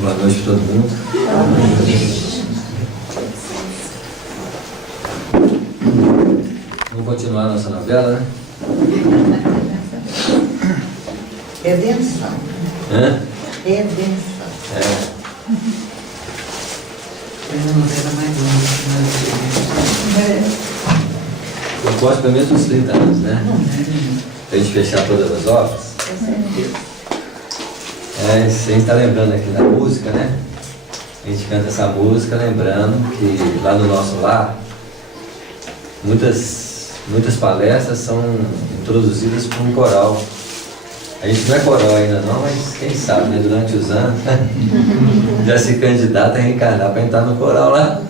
Boa noite a todo mundo. Vamos continuar a nossa novela, né? Redenção. Hã? Redenção. É. É uma novela mais longa. Eu gosto pelo menos uns 30 anos, né? Pra gente fechar todas as obras. Com certeza. A gente está lembrando aqui da música, né? A gente canta essa música lembrando que lá no nosso lar, muitas palestras são introduzidas por um coral. A gente não é coral ainda não, mas quem sabe, né? Durante os anos já se candidata a reencarnar para entrar no coral lá.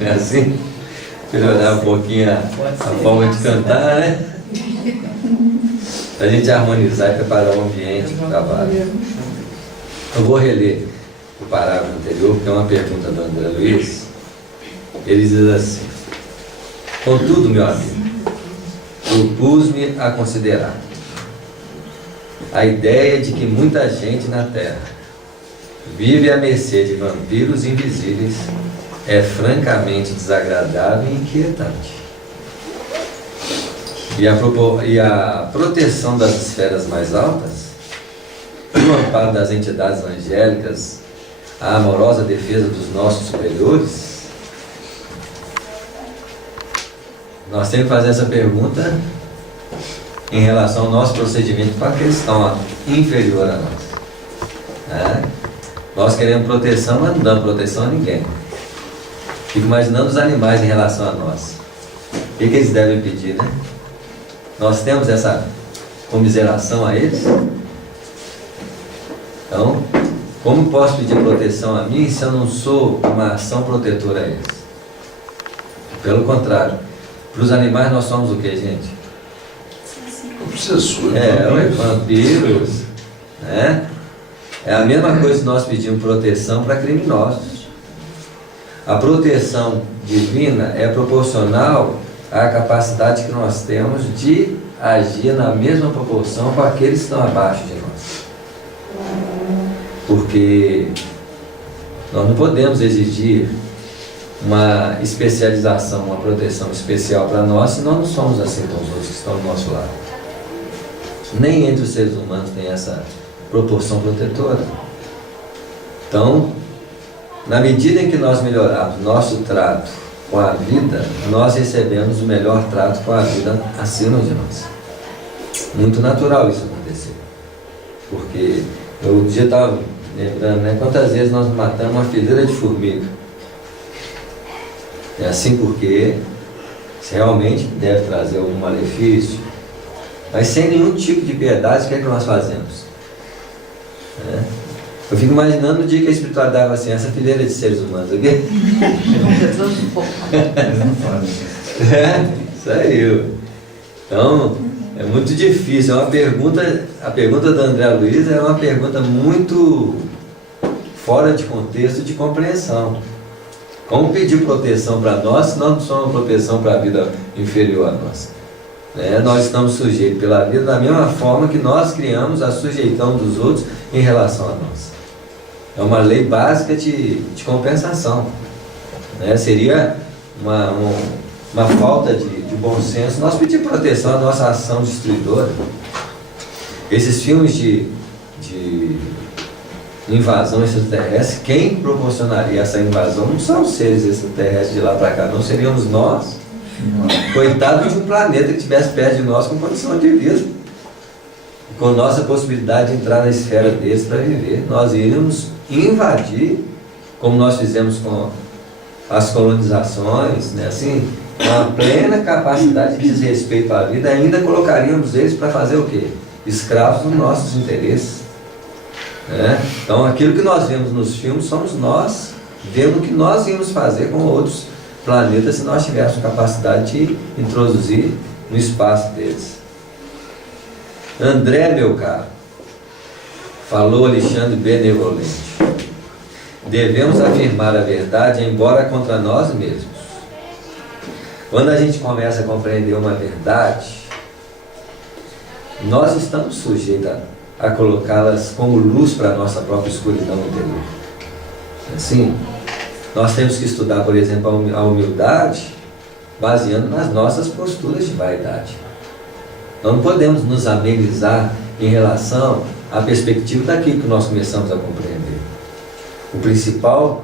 É assim? Melhorar um pouquinho a forma de cantar, né? Para a gente harmonizar e preparar o ambiente para o trabalho. Eu vou reler o parágrafo anterior, porque é uma pergunta do André Luiz. Ele diz assim: contudo, meu amigo, propus-me a considerar a ideia de que muita gente na Terra vive à mercê de vampiros invisíveis é francamente desagradável e inquietante. E a proteção das esferas mais altas, o amparo das entidades angélicas, a amorosa defesa dos nossos superiores. Nós temos que fazer essa pergunta em relação ao nosso procedimento para a questão inferior a nós. Nós queremos proteção, mas não damos proteção a ninguém. Fico imaginando os animais em relação a nós. O que eles devem pedir, né? Nós temos essa comiseração a eles? Então, como posso pedir proteção a mim se eu não sou uma ação protetora a eles? Pelo contrário, para os animais nós somos o que, gente? Vampiros, né? É a mesma coisa que nós pedimos proteção para criminosos. A proteção divina é proporcional à capacidade que nós temos de agir na mesma proporção com aqueles que estão abaixo de nós. Porque nós não podemos exigir uma especialização, uma proteção especial para nós, se nós não somos assim com os outros que estão do nosso lado. Nem entre os seres humanos tem essa proporção protetora. Então, na medida em que nós melhorarmos nosso trato com a vida, nós recebemos o melhor trato com a vida acima de nós. Muito natural isso acontecer. Porque eu um dia estava lembrando, né, quantas vezes nós matamos uma fileira de formiga. É assim porque se realmente deve trazer algum malefício, mas sem nenhum tipo de piedade, o que é que nós fazemos? Eu fico imaginando o dia que a espiritualidade dava assim, essa fileira de seres humanos aqui. Isso aí. Então, é muito difícil. É uma pergunta, a pergunta da André Luiz é uma pergunta muito fora de contexto de compreensão. Como pedir proteção para nós se nós não somos proteção para a vida inferior a nós? Nós estamos sujeitos pela vida da mesma forma que nós criamos a sujeição dos outros em relação a nós. É uma lei básica de compensação. Seria uma falta de bom senso nós pedir proteção à nossa ação destruidora. Esses filmes de invasão extraterrestre, quem proporcionaria essa invasão não são os seres extraterrestres de lá para cá, não seríamos nós. Coitado de um planeta que estivesse perto de nós com condição de vida, com nossa possibilidade de entrar na esfera deles para viver. Nós iríamos invadir, como nós fizemos com as colonizações, né? Assim, com a plena capacidade de desrespeito à vida, ainda colocaríamos eles para fazer o quê? Escravos dos nossos interesses. Então, aquilo que nós vemos nos filmes somos nós vendo o que nós íamos fazer com outros planetas se nós tivéssemos capacidade de introduzir no espaço deles. André, meu caro, falou Alexandre benevolente, devemos afirmar a verdade, embora contra nós mesmos. Quando a gente começa a compreender uma verdade, nós estamos sujeitos a colocá-las como luz para a nossa própria escuridão interior. Assim, nós temos que estudar, por exemplo, a humildade baseando nas nossas posturas de vaidade. Nós não podemos nos amenizar em relação à perspectiva daquilo que nós começamos a compreender. O principal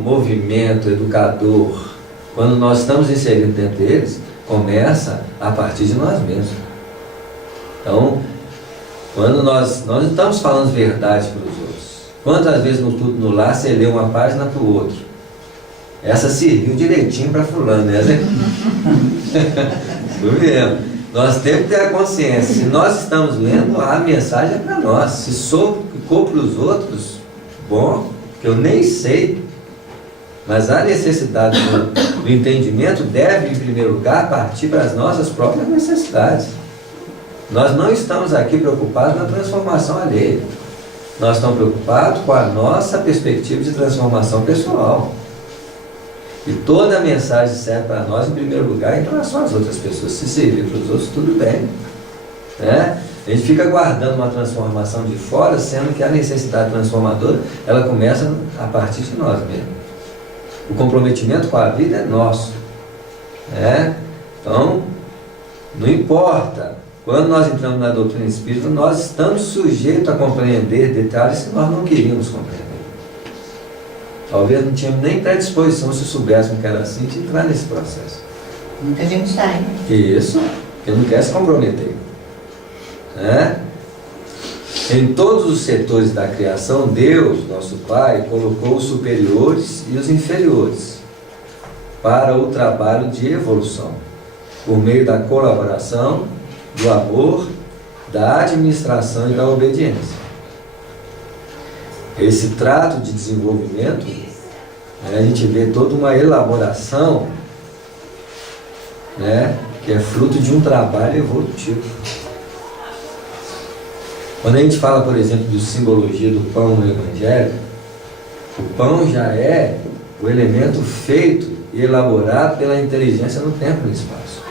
movimento educador, quando nós estamos inseridos dentro deles, começa a partir de nós mesmos. Então, quando nós não estamos falando verdade para os outros. Quantas vezes no Tudo no Lar você lê uma página para o outro? Essa serviu direitinho para fulano, né? Foi mesmo. Nós temos que ter a consciência. Se nós estamos lendo, a mensagem é para nós. Se ficou para os outros, bom, que eu nem sei. Mas a necessidade do entendimento deve, em primeiro lugar, partir para as nossas próprias necessidades. Nós não estamos aqui preocupados na transformação alheia. Nós estamos preocupados com a nossa perspectiva de transformação pessoal. E toda a mensagem serve para nós, em primeiro lugar, em relação às outras pessoas. Se servir para os outros, tudo bem. Né? A gente fica guardando uma transformação de fora, sendo que a necessidade transformadora, ela começa a partir de nós mesmos. O comprometimento com a vida é nosso. Né? Então, não importa. Quando nós entramos na doutrina espírita, nós estamos sujeitos a compreender detalhes que nós não queríamos compreender. Talvez não tínhamos nem predisposição, se soubéssemos que era assim, de entrar nesse processo. Muita gente sai. Isso, porque não quer se comprometer. Né? Em todos os setores da criação, Deus, nosso Pai, colocou os superiores e os inferiores para o trabalho de evolução, por meio da colaboração, do amor, da administração e da obediência. Esse trato de desenvolvimento, a gente vê toda uma elaboração, né, que é fruto de um trabalho evolutivo. Quando a gente fala, por exemplo, de simbologia do pão no Evangelho, o pão já é o elemento feito e elaborado pela inteligência no tempo e no espaço.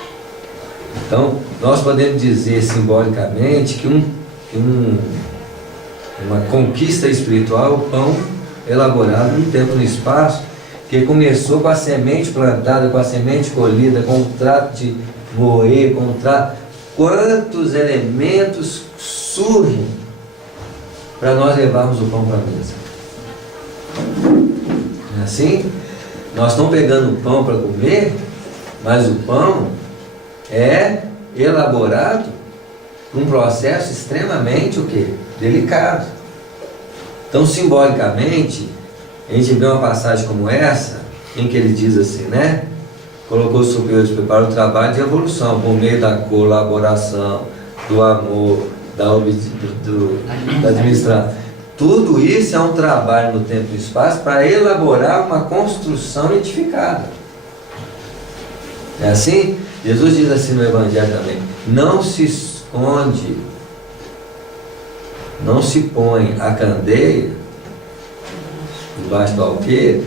Então, nós podemos dizer simbolicamente que uma conquista espiritual, o pão elaborado no tempo e no espaço, que começou com a semente plantada, com a semente colhida, com o trato de moer, com o trato... Quantos elementos surgem para nós levarmos o pão para a mesa? Não é assim? Nós estamos pegando o pão para comer, mas o pão é elaborado por um processo extremamente o quê? Delicado. Então, simbolicamente, a gente vê uma passagem como essa, em que ele diz assim, né? Colocou os superiores para o trabalho de evolução, por meio da colaboração, do amor, da administração. Tudo isso é um trabalho no tempo e no espaço para elaborar uma construção edificada. É assim? Jesus diz assim no Evangelho também: não se esconde, não se põe a candeia debaixo do alqueire,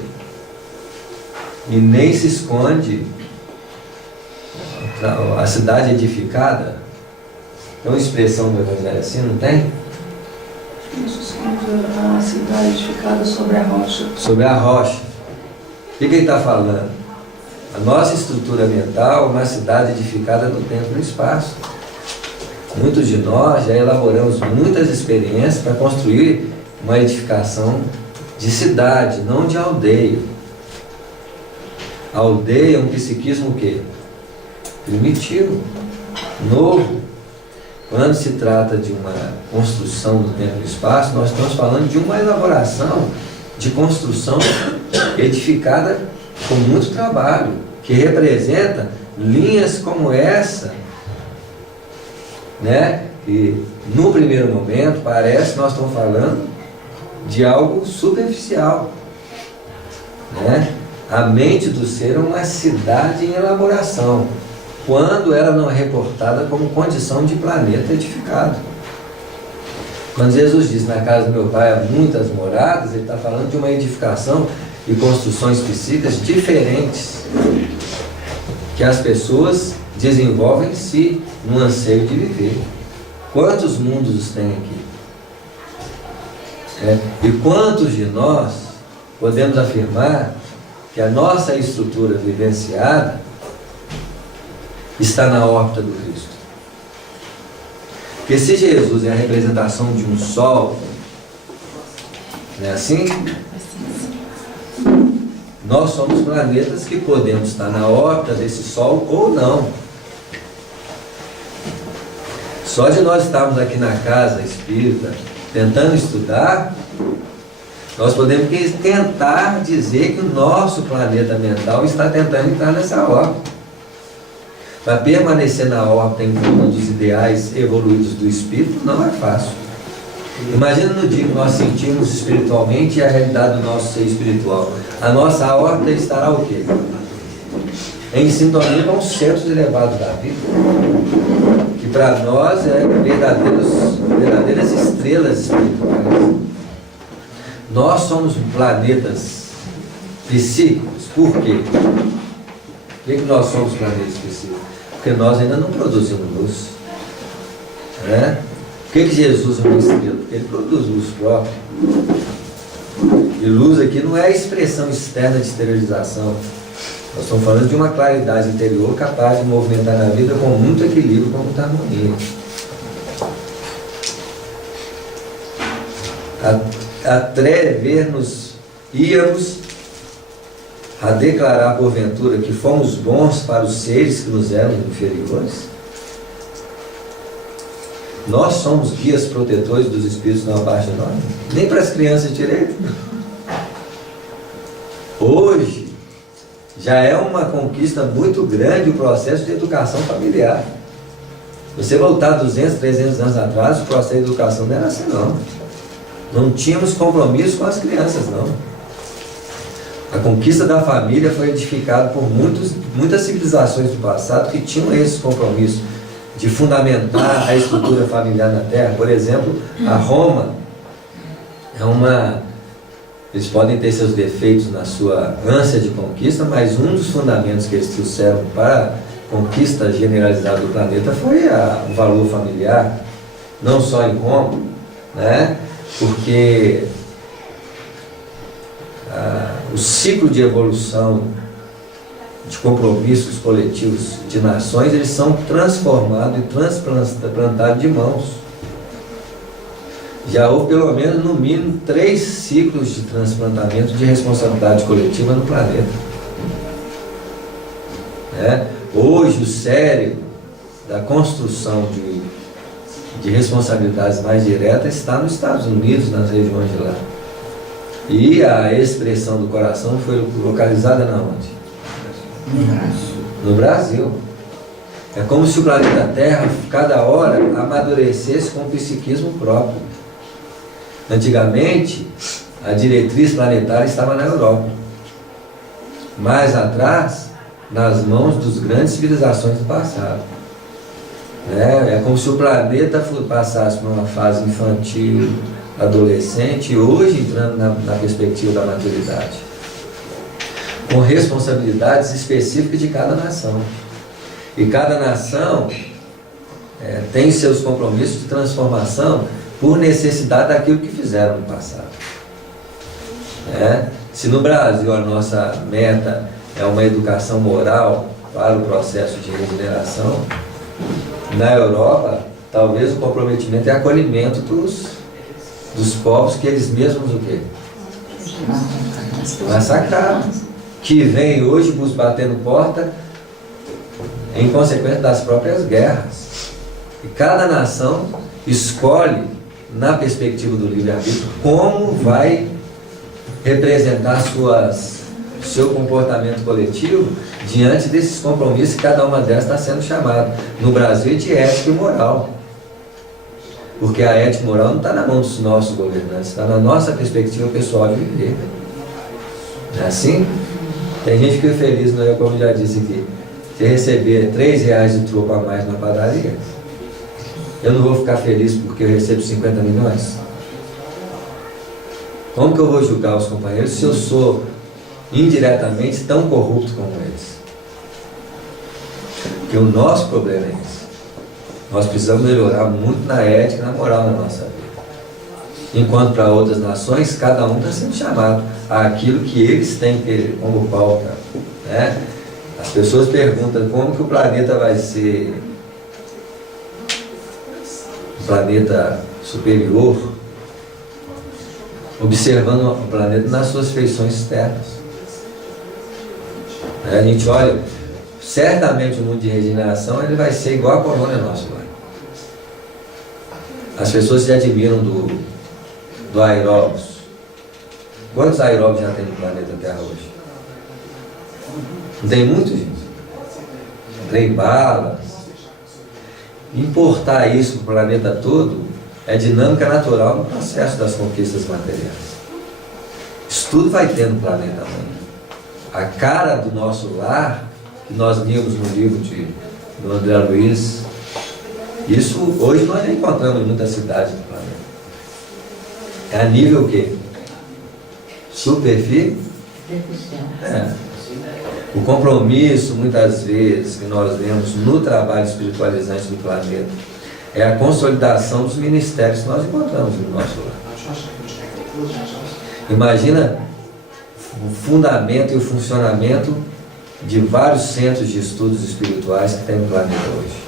e nem se esconde a cidade edificada. Tem uma expressão do Evangelho assim, não tem? Não se esconde a cidade edificada sobre a rocha. Sobre a rocha. O que ele está falando? A nossa estrutura mental é uma cidade edificada no tempo e no espaço. Muitos de nós já elaboramos muitas experiências para construir uma edificação de cidade, não de aldeia. A aldeia é um psiquismo o quê? Primitivo, novo. Quando se trata de uma construção do tempo e do espaço, nós estamos falando de uma elaboração de construção edificada com muito trabalho, que representa linhas como essa, né? E no primeiro momento parece que nós estamos falando de algo superficial, né? A mente do ser é uma cidade em elaboração, quando ela não é reportada como condição de planeta edificado. Quando Jesus diz, na casa do meu pai há muitas moradas, ele está falando de uma edificação e construções psíquicas diferentes, que as pessoas desenvolvem em si, no anseio de viver. Quantos mundos tem aqui? E quantos de nós podemos afirmar que a nossa estrutura vivenciada está na órbita do Cristo? Porque se Jesus é a representação de um sol, não é assim? Nós somos planetas que podemos estar na órbita desse sol ou não. Só de nós estarmos aqui na casa espírita tentando estudar, nós podemos tentar dizer que o nosso planeta mental está tentando entrar nessa órbita. Para permanecer na órbita em torno dos ideais evoluídos do espírito não é fácil. Imagina no dia que nós sentimos espiritualmente a realidade do nosso ser espiritual. A nossa órbita estará o quê? Em sintonia com os centros elevados da vida, que para nós é verdadeiras estrelas espirituais. Nós somos planetas psíquicos. Por quê? Por que nós somos planetas psíquicos? Porque nós ainda não produzimos luz. Né? Por que Jesus é uma estrela? Porque ele produz luz própria. E luz aqui não é a expressão externa de esterilização. Nós estamos falando de uma claridade interior capaz de movimentar a vida com muito equilíbrio, com muita harmonia. Atrever-nos íamos a declarar porventura que fomos bons para os seres que nos eram inferiores? Nós somos guias protetores dos espíritos não abaixo de nós? Nem para as crianças direito. Hoje já é uma conquista muito grande o processo de educação familiar. Você voltar 200, 300 anos atrás, o processo de educação não era assim não. Não tínhamos compromisso com as crianças não. A conquista da família foi edificada por muitas civilizações do passado que tinham esse compromisso de fundamentar a estrutura familiar na Terra. Por exemplo, a Roma eles podem ter seus defeitos na sua ânsia de conquista, mas um dos fundamentos que eles trouxeram para a conquista generalizada do planeta foi o valor familiar, não só em Roma, né? Porque o ciclo de evolução de compromissos coletivos de nações, eles são transformados e transplantados de mãos. Já houve pelo menos, no mínimo, 3 ciclos de transplantamento de responsabilidade coletiva no planeta. Hoje o cérebro da construção de responsabilidades mais diretas está nos Estados Unidos, nas regiões de lá. E a expressão do coração foi localizada na onde? No Brasil. É como se o planeta Terra, cada hora, amadurecesse com o psiquismo próprio. Antigamente, a diretriz planetária estava na Europa. Mais atrás, nas mãos dos grandes civilizações do passado. É como se o planeta passasse por uma fase infantil, adolescente, e hoje entrando na perspectiva da maturidade, com responsabilidades específicas de cada nação. E cada nação tem seus compromissos de transformação por necessidade daquilo que fizeram no passado. Se no Brasil a nossa meta é uma educação moral para o processo de regeneração, na Europa talvez o comprometimento é acolhimento dos povos que eles mesmos o quê? Massacraram, que vem hoje nos batendo porta em consequência das próprias guerras. E cada nação escolhe, na perspectiva do livre-arbítrio, como vai representar seu comportamento coletivo diante desses compromissos que cada uma delas está sendo chamada. No Brasil, de ética e moral. Porque a ética e moral não está na mão dos nossos governantes, está na nossa perspectiva pessoal de viver. Não é assim? Tem gente que fica feliz, como já disse aqui, se receber R$3 de troco a mais na padaria, eu não vou ficar feliz porque eu recebo 50 milhões? Como que eu vou julgar os companheiros se eu sou indiretamente tão corrupto como eles? Porque o nosso problema é esse. Nós precisamos melhorar muito na ética e na moral na nossa vida. Enquanto para outras nações, cada um está sendo chamado àquilo que eles têm como pauta, né? As pessoas perguntam como que o planeta vai ser um planeta superior, observando o planeta nas suas feições externas. A gente olha, certamente o mundo de regeneração ele vai ser igual a colônia nossa lá. As pessoas se admiram do aeróbus. Quantos aeróbus já tem no planeta Terra hoje? Não tem muitos, gente? Trem bala. Importar isso para o planeta todo é dinâmica natural no processo das conquistas materiais. Isso tudo vai ter no planeta amanhã. A cara do nosso lar, que nós vimos no livro do André Luiz, isso hoje nós já encontramos em muitas cidades do planeta. É a nível o quê? Superfície? O compromisso, muitas vezes, que nós vemos no trabalho espiritualizante do planeta, é a consolidação dos ministérios que nós encontramos no nosso lar. Imagina o fundamento e o funcionamento de vários centros de estudos espirituais que tem no planeta hoje.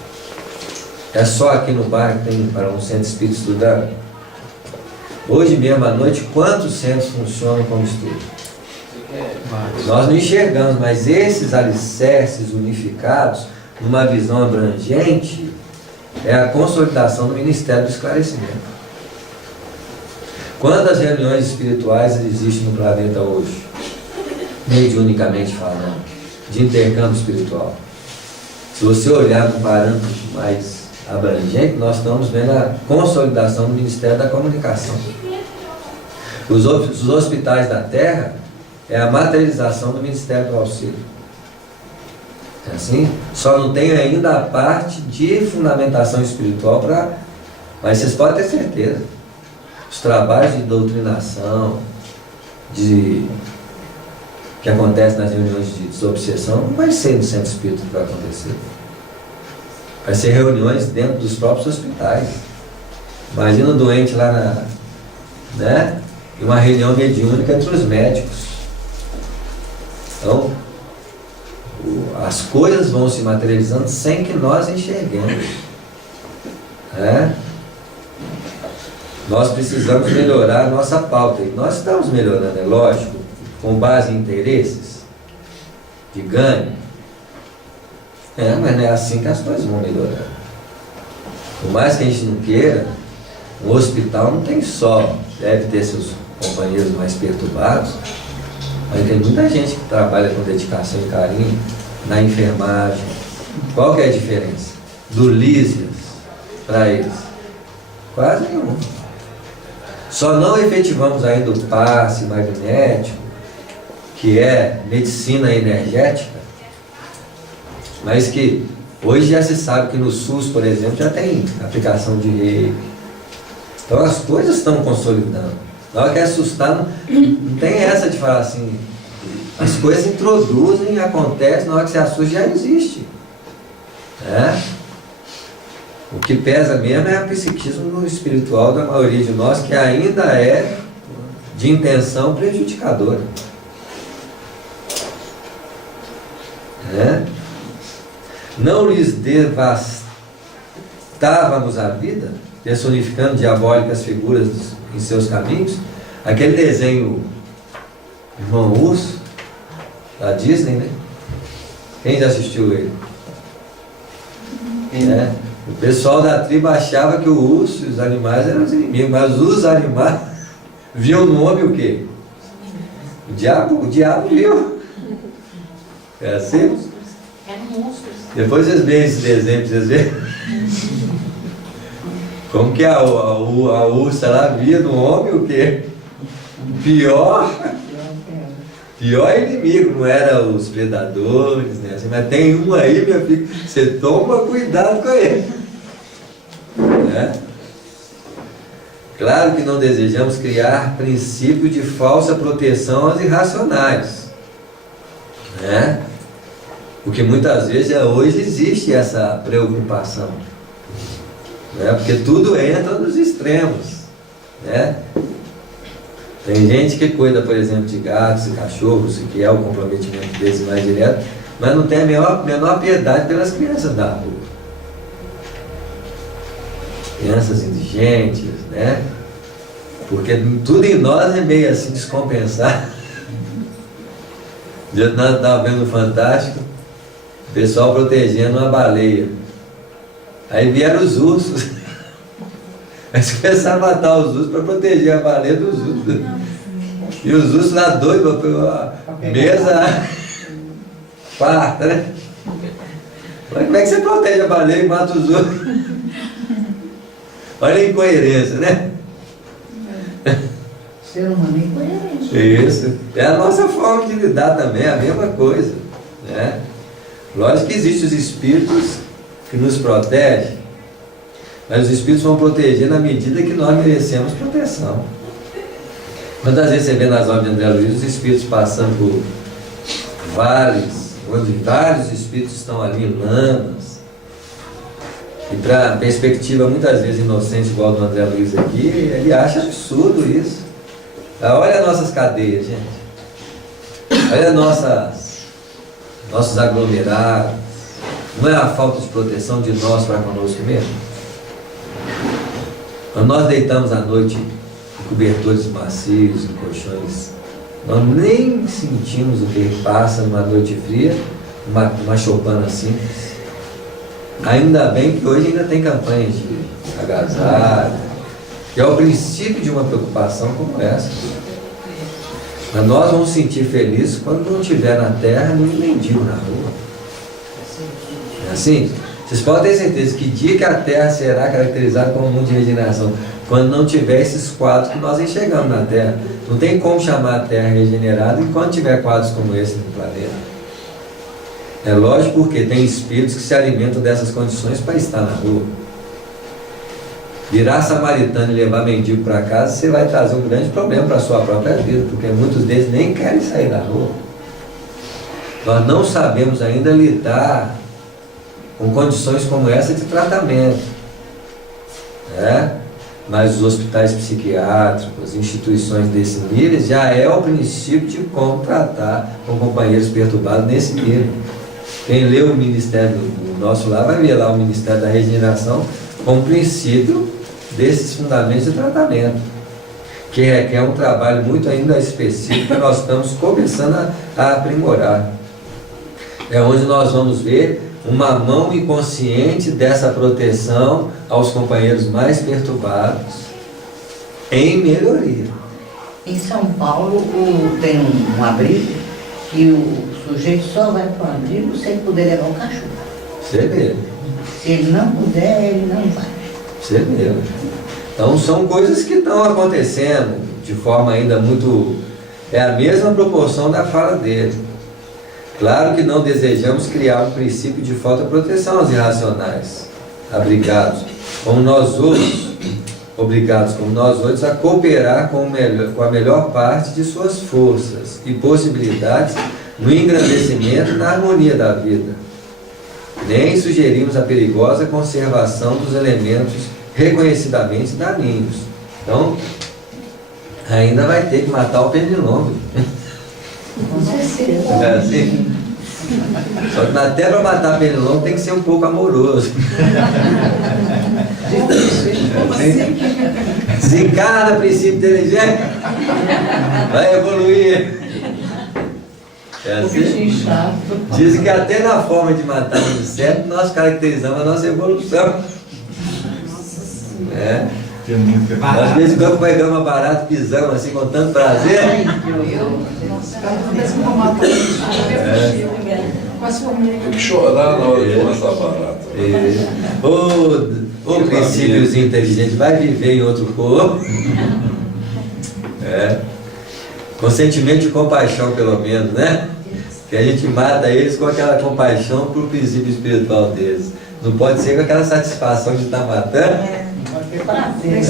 É só aqui no bairro que tem para um centro espírita estudar. Hoje mesmo à noite, quantos centros funcionam como estudo? Nós não enxergamos, mas esses alicerces unificados, numa visão abrangente, é a consolidação do Ministério do Esclarecimento. Quantas reuniões espirituais existem no planeta hoje? Mediunicamente falando, de intercâmbio espiritual. Se você olhar com parâmetro mais abrangente, nós estamos vendo a consolidação do Ministério da Comunicação. Os hospitais da Terra é a materialização do Ministério do Auxílio. É assim? Só não tem ainda a parte de fundamentação espiritual para... Mas vocês podem ter certeza. Os trabalhos de doutrinação, que acontecem nas reuniões de desobsessão, não vai ser no centro espírita que vai acontecer. Vai ser reuniões dentro dos próprios hospitais. Imagina um doente lá né? E uma reunião mediúnica entre os médicos. Então, as coisas vão se materializando sem que nós enxerguemos. Nós precisamos melhorar a nossa pauta. E nós estamos melhorando, é lógico, com base em interesses de ganho. Mas não é assim que as coisas vão melhorar. Por mais que a gente não queira, um hospital não tem só, deve ter seus companheiros mais perturbados, mas tem muita gente que trabalha com dedicação e carinho na enfermagem. Qual que é a diferença do Lísias para eles? Quase nenhuma. Só não efetivamos ainda o passe magnético, que é medicina energética, mas que hoje já se sabe que no SUS, por exemplo, já tem aplicação de reiki. Então as coisas estão consolidando. Na hora que assustar, não tem essa de falar assim, as coisas introduzem, acontecem, na hora que você assusta já existe. O que pesa mesmo é o psiquismo espiritual da maioria de nós, que ainda é de intenção prejudicadora. Não lhes devastávamos a vida, personificando diabólicas figuras em seus caminhos. Aquele desenho Irmão Urso, da Disney, né? Quem já assistiu ele? O pessoal da tribo achava que o urso e os animais eram os inimigos, mas os animais viam no homem o quê? O diabo viu. É assim? Depois vocês veem esse desenho, vocês veem como que a ursa lá via no homem o quê? O pior inimigo, não era os predadores, né? Assim, mas tem um aí, meu filho, você toma cuidado com ele. Claro que não desejamos criar princípio de falsa proteção aos irracionais. Porque muitas vezes hoje existe essa preocupação. né? Porque tudo entra nos extremos, né? Tem gente que cuida, por exemplo, de gatos e cachorros, que é o comprometimento deles mais direto, mas não tem a menor piedade pelas crianças da rua. Crianças indigentes, né? Porque tudo em nós é meio assim descompensado. Um dia nós estávamos vendo o Fantástico, o pessoal protegendo uma baleia. Aí vieram os ursos. Eles começaram a matar os ursos para proteger a baleia dos ursos. E os ursos lá doidos, a mesa farta, né? Mas como é que você protege a baleia e mata os ursos? Olha a incoerência, né? Ser humano é incoerente. Isso. É a nossa forma de lidar também, é a mesma coisa, né? Lógico que existem os espíritos que nos protegem, mas os espíritos vão proteger na medida que nós merecemos proteção. Quantas vezes você vê nas obras de André Luiz os espíritos passando por vales, onde vários espíritos estão ali em lamas, e para a perspectiva muitas vezes inocente, igual do André Luiz aqui, ele acha absurdo isso. Olha as nossas cadeias, gente. Olha nossos aglomerados. Não é a falta de proteção de nós para conosco mesmo? Quando nós deitamos à noite em cobertores macios, em colchões, nós nem sentimos o que passa numa noite fria, uma choupana simples. Ainda bem que hoje ainda tem campanhas de agasalho, que é o princípio de uma preocupação como essa. Mas nós vamos sentir felizes quando não tiver na terra nenhum mendigo na rua. É assim? Vocês podem ter certeza que dia que a terra será caracterizada como um mundo de regeneração, quando não tiver esses quadros que nós enxergamos na terra. Não tem como chamar a terra regenerada enquanto tiver quadros como esse no planeta. É lógico, porque tem espíritos que se alimentam dessas condições para estar na rua. Virar samaritano e levar mendigo para casa, você vai trazer um grande problema para a sua própria vida, porque muitos deles nem querem sair da rua. Nós não sabemos ainda lidar com condições como essa de tratamento, né? Mas os hospitais psiquiátricos, instituições desse nível, já é o princípio de como tratar com companheiros perturbados nesse nível. Quem lê o Ministério do nosso lar vai ver lá o Ministério da Regeneração como princípio desses fundamentos de tratamento, que requer um trabalho muito ainda específico que nós estamos começando a aprimorar. É onde nós vamos ver uma mão inconsciente dessa proteção aos companheiros mais perturbados em melhoria. Em São Paulo tem um abrigo que o sujeito só vai para o abrigo se ele puder levar o cachorro. Você vê. Se ele não puder, ele não vai. Você vê. Então são coisas que estão acontecendo de forma ainda muito... É a mesma proporção da fala dele. Claro que não desejamos criar um princípio de falta de proteção aos irracionais, abrigados, como nós outros, obrigados como nós outros a cooperar com a melhor parte de suas forças e possibilidades no engrandecimento e na harmonia da vida. Nem sugerimos a perigosa conservação dos elementos reconhecidamente daninhos. Então, ainda vai ter que matar o pernilongo. Com certeza. É assim? Só que até para matar pernilongo tem que ser um pouco amoroso. É assim? Desencarna, princípio inteligente, vai evoluir. É assim? Dizem que até na forma de matar o inseto nós caracterizamos a nossa evolução. É. Às vezes quando pegamos uma barata, pisamos assim com tanto prazer. Tem que chorar na hora de matar barata. O princípiozinho inteligente vai viver em outro corpo. É. Com sentimento de compaixão, pelo menos, né? Que a gente mata eles com aquela compaixão para o princípio espiritual deles. Não pode ser com aquela satisfação de estar matando. Pode ter prazer.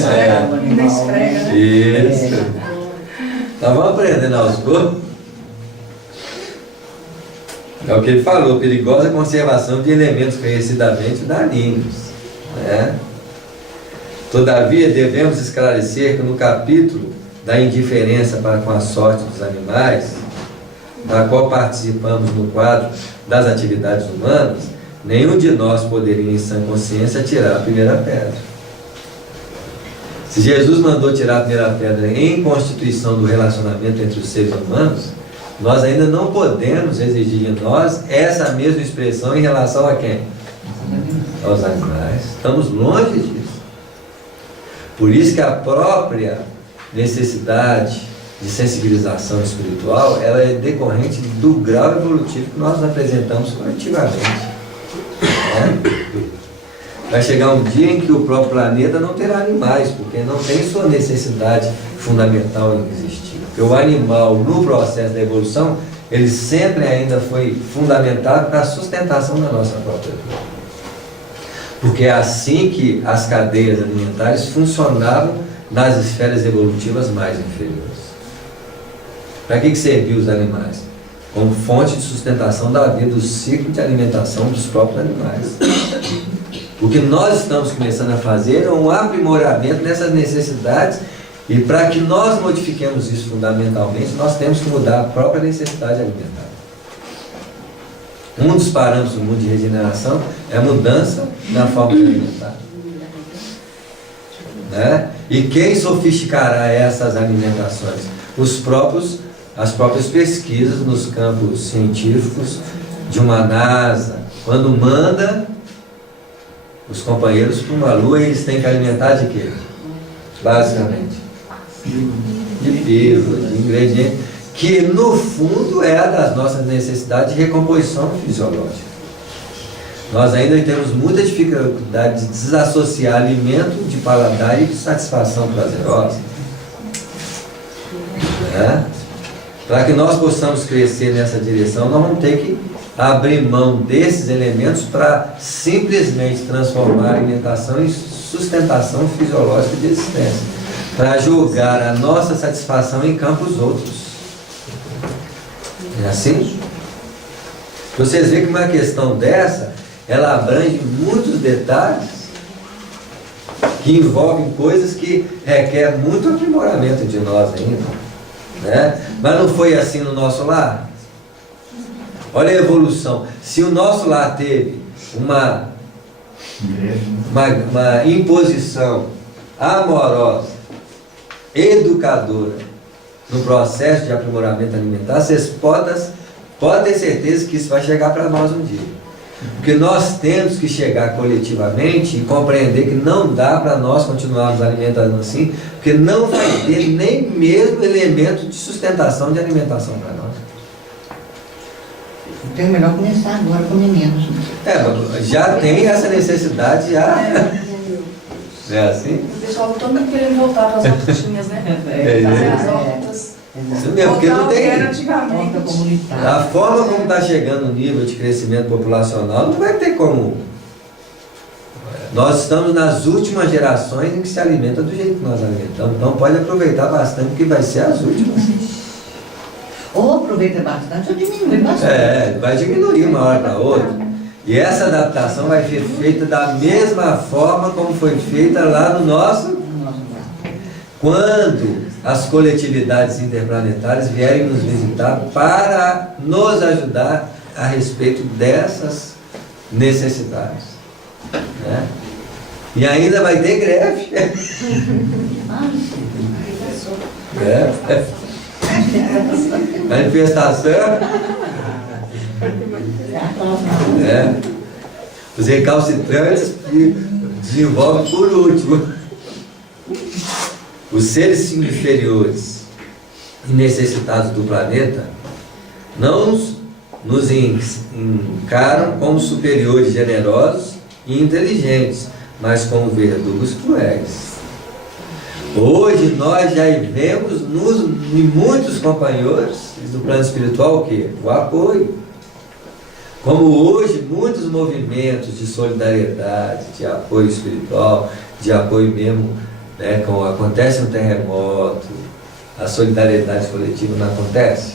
Ainda esfrega, né? Isso. Nós vamos aprendendo aos poucos. É o que ele falou, perigosa conservação de elementos conhecidamente daninhos, né? Todavia, devemos esclarecer que no capítulo da indiferença para com a sorte dos animais, da qual participamos no quadro das atividades humanas, nenhum de nós poderia, em sã consciência, tirar a primeira pedra. Se Jesus mandou tirar a primeira pedra em constituição do relacionamento entre os seres humanos, nós ainda não podemos exigir de nós essa mesma expressão em relação a quem? Aos animais. Estamos longe disso. Por isso que a própria necessidade de sensibilização espiritual, ela é decorrente do grau evolutivo que nós apresentamos coletivamente. Vai chegar um dia em que o próprio planeta não terá animais, porque não tem sua necessidade fundamental em existir. Porque o animal, no processo da evolução, ele sempre ainda foi fundamentado para a sustentação da nossa própria vida. Porque é assim que as cadeias alimentares funcionavam nas esferas evolutivas mais inferiores. Para que serviam os animais? Como fonte de sustentação da vida, do ciclo de alimentação dos próprios animais. O que nós estamos começando a fazer é um aprimoramento dessas necessidades, e para que nós modifiquemos isso fundamentalmente, nós temos que mudar a própria necessidade alimentar. Um dos parâmetros do mundo de regeneração é a mudança na forma de alimentar. E quem sofisticará essas alimentações? As próprias pesquisas nos campos científicos de uma NASA, quando manda os companheiros para uma lua, eles têm que alimentar de quê? Basicamente de pílulas, de ingredientes, que no fundo é a das nossas necessidades de recomposição fisiológica. Nós ainda temos muita dificuldade de desassociar alimento de paladar e de satisfação prazerosa. Para que nós possamos crescer nessa direção, nós vamos ter que abrir mão desses elementos para simplesmente transformar a alimentação em sustentação fisiológica de existência, para julgar a nossa satisfação em campos outros. É assim? Vocês veem que uma questão dessa, ela abrange muitos detalhes que envolvem coisas que requerem muito aprimoramento de nós ainda. Mas não foi assim no nosso lar? Olha a evolução. Se o nosso lar teve uma imposição amorosa, educadora, no processo de aprimoramento alimentar, vocês podem ter certeza que isso vai chegar para nós um dia. Porque nós temos que chegar coletivamente e compreender que não dá para nós continuarmos alimentando assim, porque não vai ter nem mesmo elemento de sustentação de alimentação para nós. Então é melhor começar agora com menos. Já tem essa necessidade, já. É assim? O pessoal todo mundo querendo voltar para as hortinhas, né? Fazer as hortas. Isso mesmo, porque não tem. A forma como está chegando o nível de crescimento populacional, não vai ter como. Nós estamos nas últimas gerações em que se alimenta do jeito que nós alimentamos. Então pode aproveitar bastante, porque vai ser as últimas. Ou aproveita bastante ou diminui bastante. Vai diminuir uma hora para outra. E essa adaptação vai ser feita da mesma forma como foi feita lá no nosso. Quando as coletividades interplanetárias vierem nos visitar para nos ajudar a respeito dessas necessidades. E ainda vai ter greve. Manifestação. Os recalcitrantes desenvolvem por último. Os seres inferiores e necessitados do planeta não nos encaram como superiores generosos e inteligentes, mas como verdugos cruéis. Hoje nós já vemos em muitos companheiros do plano espiritual o quê? O apoio. Como hoje muitos movimentos de solidariedade, de apoio espiritual, de apoio mesmo, quando acontece um terremoto, a solidariedade coletiva não acontece?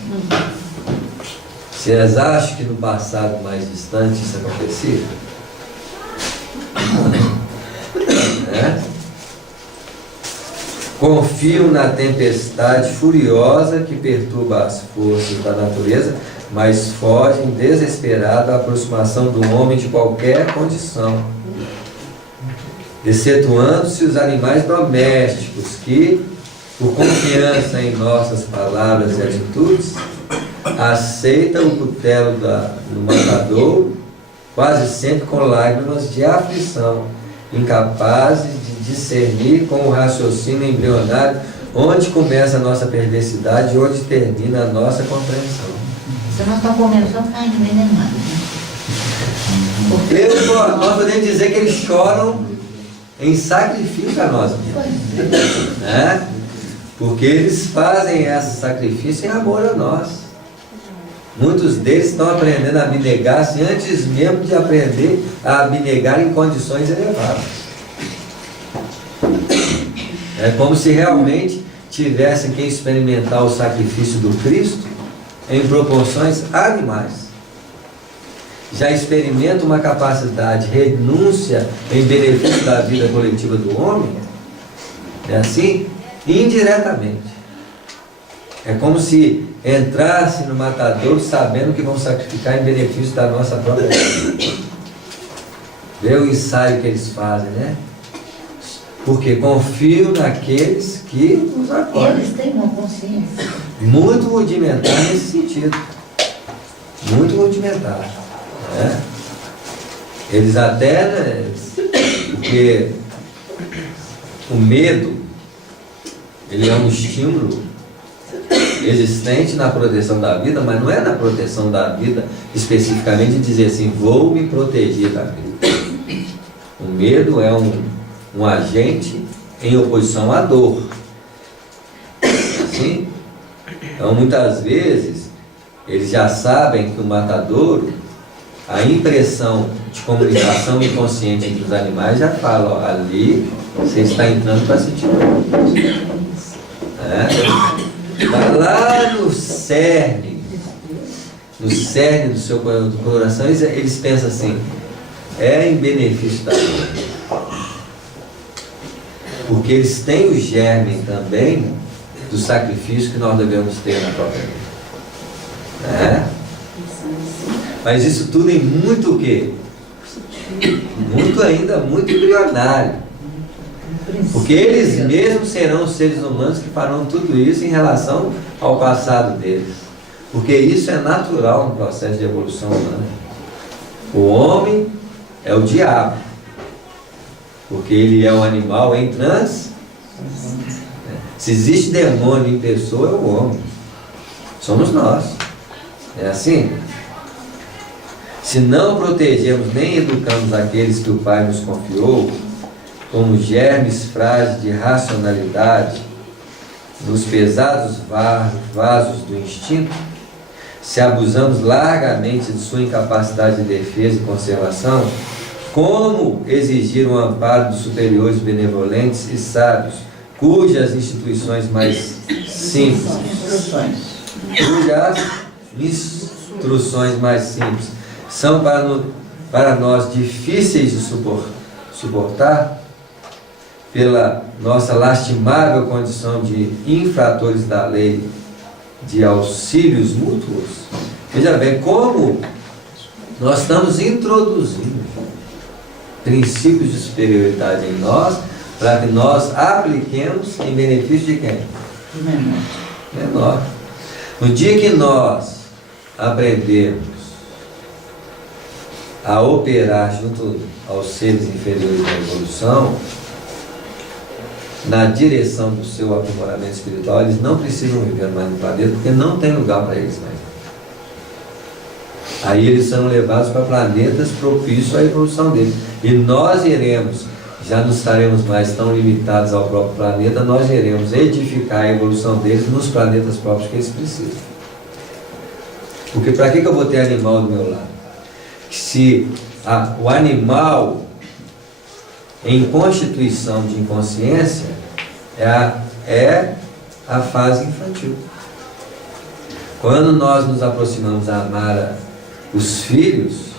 Vocês acham que no passado mais distante isso acontecia? Confiam na tempestade furiosa que perturba as forças da natureza, mas fogem desesperado à aproximação do homem de qualquer condição, excetuando-se os animais domésticos que, por confiança em nossas palavras e atitudes, aceitam o cutelo do matador, quase sempre com lágrimas de aflição, incapazes de discernir com o raciocínio embrionário onde começa a nossa perversidade e onde termina a nossa compreensão. Se nós estamos comendo só carne envenenada. Nós podemos dizer que eles choram em sacrifício a nós mesmos, né? Porque eles fazem esse sacrifício em amor a nós. Muitos deles estão aprendendo a abnegar-se antes mesmo de aprender a abnegar em condições elevadas. É como se realmente tivessem que experimentar o sacrifício do Cristo em proporções animais. Já experimenta uma capacidade de renúncia em benefício da vida coletiva do homem, é assim? Indiretamente. É como se entrasse no matador sabendo que vão sacrificar em benefício da nossa própria vida. Vê o ensaio que eles fazem, né? Porque confio naqueles que nos acolhem. Eles têm uma consciência. Muito rudimentar nesse sentido. Muito rudimentar. Né? Eles até, né, porque o medo, ele é um estímulo existente na proteção da vida, mas não é na proteção da vida especificamente de dizer assim, vou me proteger da vida. O medo é um agente em oposição à dor. Assim? Então, muitas vezes, eles já sabem que o matadouro, a impressão de comunicação inconsciente entre os animais já fala, ó, ali você está entrando para sentir dor. Está lá no cerne do seu coração, eles pensam assim, é em benefício da dor. Porque eles têm o germe também do sacrifício que nós devemos ter na própria vida. Mas isso tudo em muito o quê? Muito embrionário. Porque eles mesmos serão os seres humanos que farão tudo isso em relação ao passado deles. Porque isso é natural no processo de evolução humana. O homem é o diabo. Porque ele é um animal em transe. Se existe demônio em pessoa, é o homem. Somos nós. É assim? Se não protegemos nem educamos aqueles que o Pai nos confiou, como germes frágeis de racionalidade, nos pesados vasos do instinto, se abusamos largamente de sua incapacidade de defesa e conservação, como exigir um amparo dos superiores benevolentes e sábios, cujas instituições mais simples, são para nós difíceis de suportar, pela nossa lastimável condição de infratores da lei de auxílios mútuos. Veja bem, como nós estamos introduzindo princípios de superioridade em nós, para que nós apliquemos em benefício de quem? Menor. No dia que nós aprendemos a operar junto aos seres inferiores da evolução, na direção do seu aprimoramento espiritual, eles não precisam viver mais no planeta, porque não tem lugar para eles mais. Aí eles são levados para planetas propícios à evolução deles. E nós iremos, já não estaremos mais tão limitados ao próprio planeta, nós iremos edificar a evolução deles nos planetas próprios que eles precisam. Porque para que eu vou ter animal do meu lado? Se o animal em constituição de inconsciência é a fase infantil. Quando nós nos aproximamos a amar os filhos,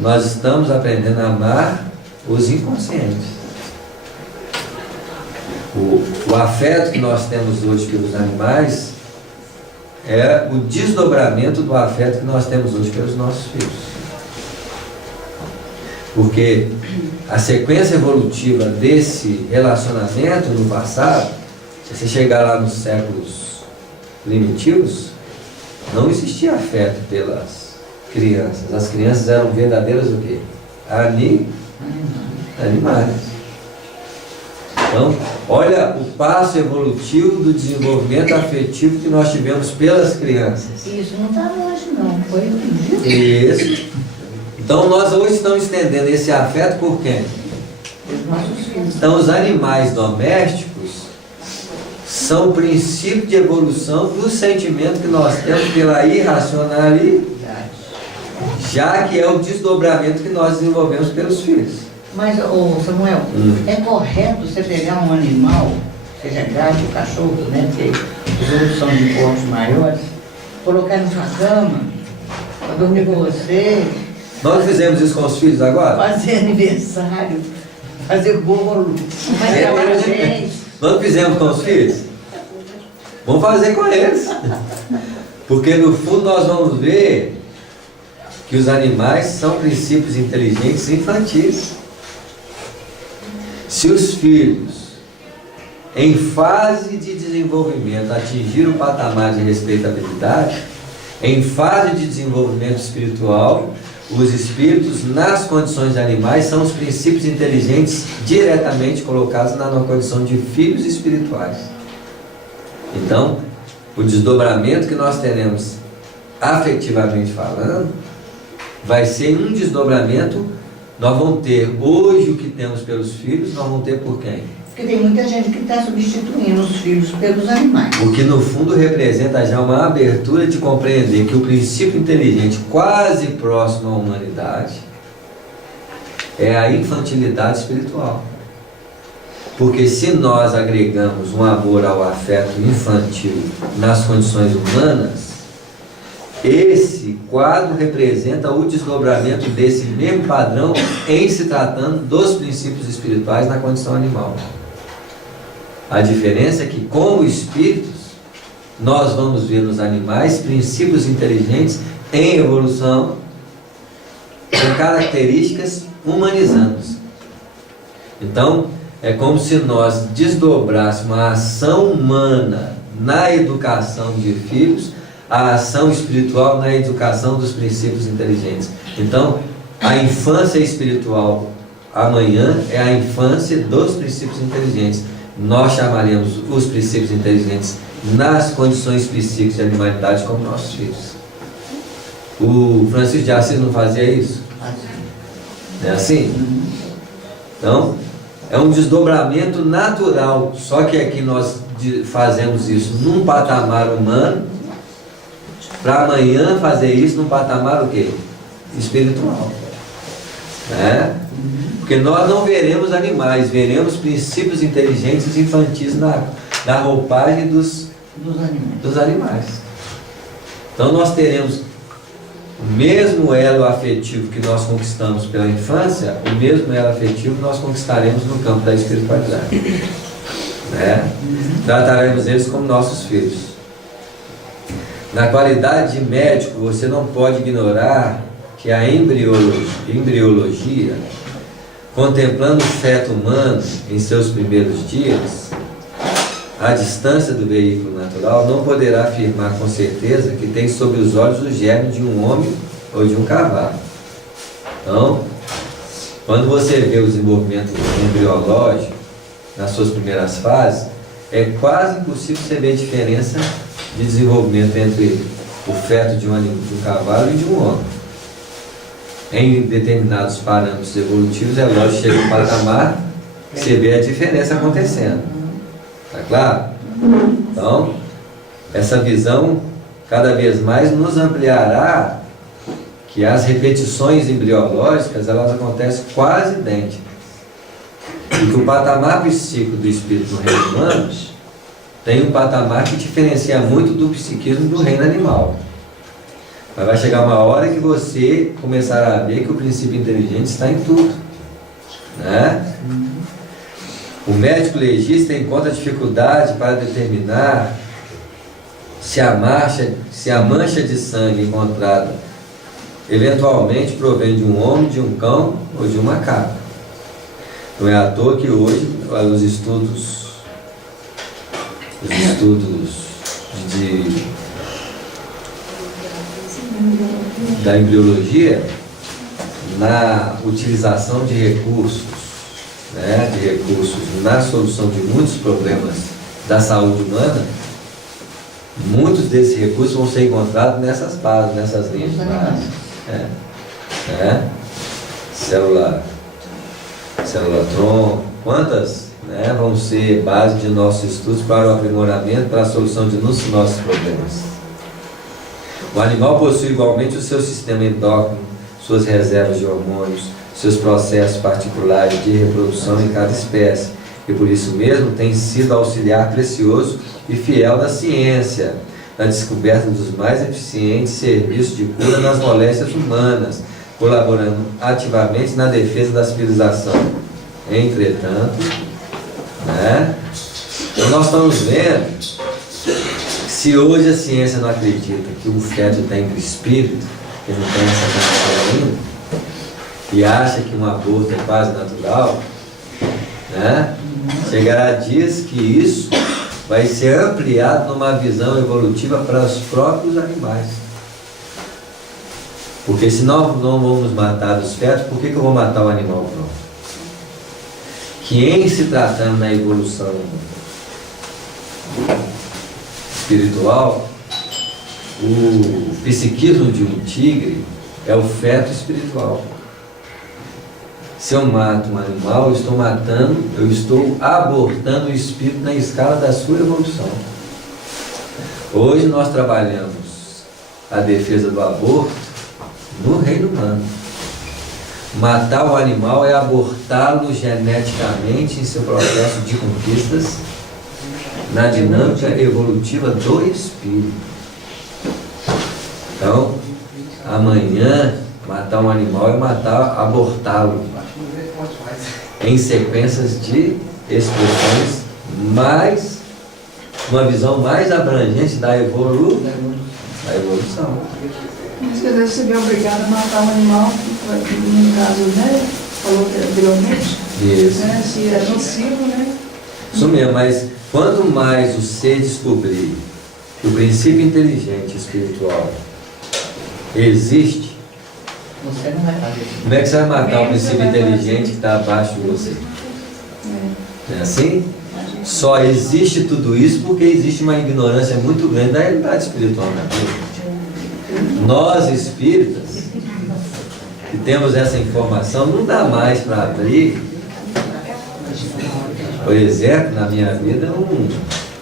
nós estamos aprendendo a amar os inconscientes. O afeto que nós temos hoje pelos animais é o desdobramento do afeto que nós temos hoje pelos nossos filhos. Porque a sequência evolutiva desse relacionamento no passado, se você chegar lá nos séculos primitivos, não existia afeto pelas crianças. As crianças eram verdadeiras o quê? Animais. Então, olha o passo evolutivo do desenvolvimento afetivo que nós tivemos pelas crianças. Isso não está longe, não. Foi um dia. Isso. Então, nós hoje estamos estendendo esse afeto por quem? Os nossos filhos. Então, os animais domésticos são o princípio de evolução do sentimento que nós temos pela irracionalidade, já que é o desdobramento que nós desenvolvemos pelos filhos. Mas, ô Samuel, é correto você pegar um animal, seja gato, cachorro, né? Porque os outros são de porte maiores, colocar na sua cama, para dormir com você, Nós fizemos isso com os filhos agora? fazer aniversário, fazer bolo, fazer a gente. Nós fizemos com os filhos? Vamos fazer com eles. Porque no fundo nós vamos ver que os animais são princípios inteligentes infantis. Se os filhos, em fase de desenvolvimento, atingiram o patamar de respeitabilidade, em fase de desenvolvimento espiritual, os espíritos, nas condições de animais, são os princípios inteligentes diretamente colocados na condição de filhos espirituais. Então, o desdobramento que nós teremos, afetivamente falando, vai ser um desdobramento. Nós vamos ter hoje o que temos pelos filhos, nós vamos ter por quem? Porque tem muita gente que está substituindo os filhos pelos animais. O que no fundo representa já uma abertura de compreender que o princípio inteligente quase próximo à humanidade é a infantilidade espiritual. Porque se nós agregamos um amor ao afeto infantil nas condições humanas, esse quadro representa o desdobramento desse mesmo padrão em se tratando dos princípios espirituais na condição animal. A diferença é que, como espíritos, nós vamos ver nos animais princípios inteligentes em evolução, com características humanizantes. Então, é como se nós desdobrássemos a ação humana na educação de filhos, a ação espiritual na educação dos princípios inteligentes. Então, a infância espiritual amanhã é a infância dos princípios inteligentes. Nós chamaremos os princípios inteligentes nas condições psíquicas de animalidade como nossos filhos. O Francisco de Assis não fazia isso? É assim? Então, é um desdobramento natural, só que aqui nós fazemos isso num patamar humano, para amanhã fazer isso num patamar o quê? Espiritual. Né? Porque nós não veremos animais, veremos princípios inteligentes infantis na roupagem dos animais. Então nós teremos o mesmo elo afetivo que nós conquistamos pela infância, o mesmo elo afetivo nós conquistaremos no campo da espiritualidade. Né? Trataremos eles como nossos filhos. Na qualidade de médico, você não pode ignorar que a embriologia, contemplando o feto humano em seus primeiros dias, à distância do veículo natural, não poderá afirmar com certeza que tem sob os olhos o germe de um homem ou de um cavalo. Então, quando você vê o desenvolvimento embriológico nas suas primeiras fases, é quase impossível você ver a diferença de desenvolvimento entre o feto de um cavalo e de um homem. Em determinados parâmetros evolutivos, é lógico, chega um patamar que você vê a diferença acontecendo. Está claro? Então, essa visão cada vez mais nos ampliará que as repetições embriológicas, elas acontecem quase idênticas. E que o patamar psíquico do espírito no reino humano tem um patamar que diferencia muito do psiquismo do reino animal. Mas vai chegar uma hora que você começará a ver que o princípio inteligente está em tudo. Né? O médico legista encontra dificuldade para determinar se a mancha de sangue encontrada eventualmente provém de um homem, de um cão ou de um macaco. Não é à toa que hoje os estudos da embriologia, na utilização de recursos, na solução de muitos problemas da saúde humana, muitos desses recursos vão ser encontrados nessas bases, nessas linhas de base. Célula-tronco, quantas vão ser base de nossos estudos para o aprimoramento, para a solução de nossos problemas. O animal possui igualmente o seu sistema endócrino, suas reservas de hormônios, seus processos particulares de reprodução em cada espécie, e por isso mesmo tem sido auxiliar precioso e fiel da ciência, na descoberta dos mais eficientes serviços de cura nas moléstias humanas, colaborando ativamente na defesa da civilização. Entretanto, então nós estamos vendo que se hoje a ciência não acredita que o feto tem espírito, que não tem essa condição ainda, e acha que um aborto é quase natural, chegará dias que isso vai ser ampliado numa visão evolutiva para os próprios animais. Porque se nós não vamos matar os fetos, por que eu vou matar o animal pronto? Que em se tratando na evolução espiritual, o psiquismo de um tigre é o feto espiritual. Se eu mato um animal, eu estou abortando o espírito na escala da sua evolução. Hoje nós trabalhamos a defesa do aborto no reino humano. Matar o animal é abortá-lo geneticamente em seu processo de conquistas, na dinâmica evolutiva do espírito. Então, amanhã, matar um animal é abortá-lo em sequências de expressões mais, uma visão mais abrangente da evolução. Mas que às vezes você vê obrigado a matar um animal, no caso, falou anteriormente, Isso. Se é nocivo, Isso mesmo, mas quanto mais você descobrir que o princípio inteligente espiritual existe, você não vai fazer isso. como é que você vai matar o princípio inteligente que está abaixo de você? Não é assim? Só existe tudo isso porque existe uma ignorância muito grande da realidade espiritual na vida. Nós espíritas, que temos essa informação, não dá mais para abrir, por exemplo, na minha vida, um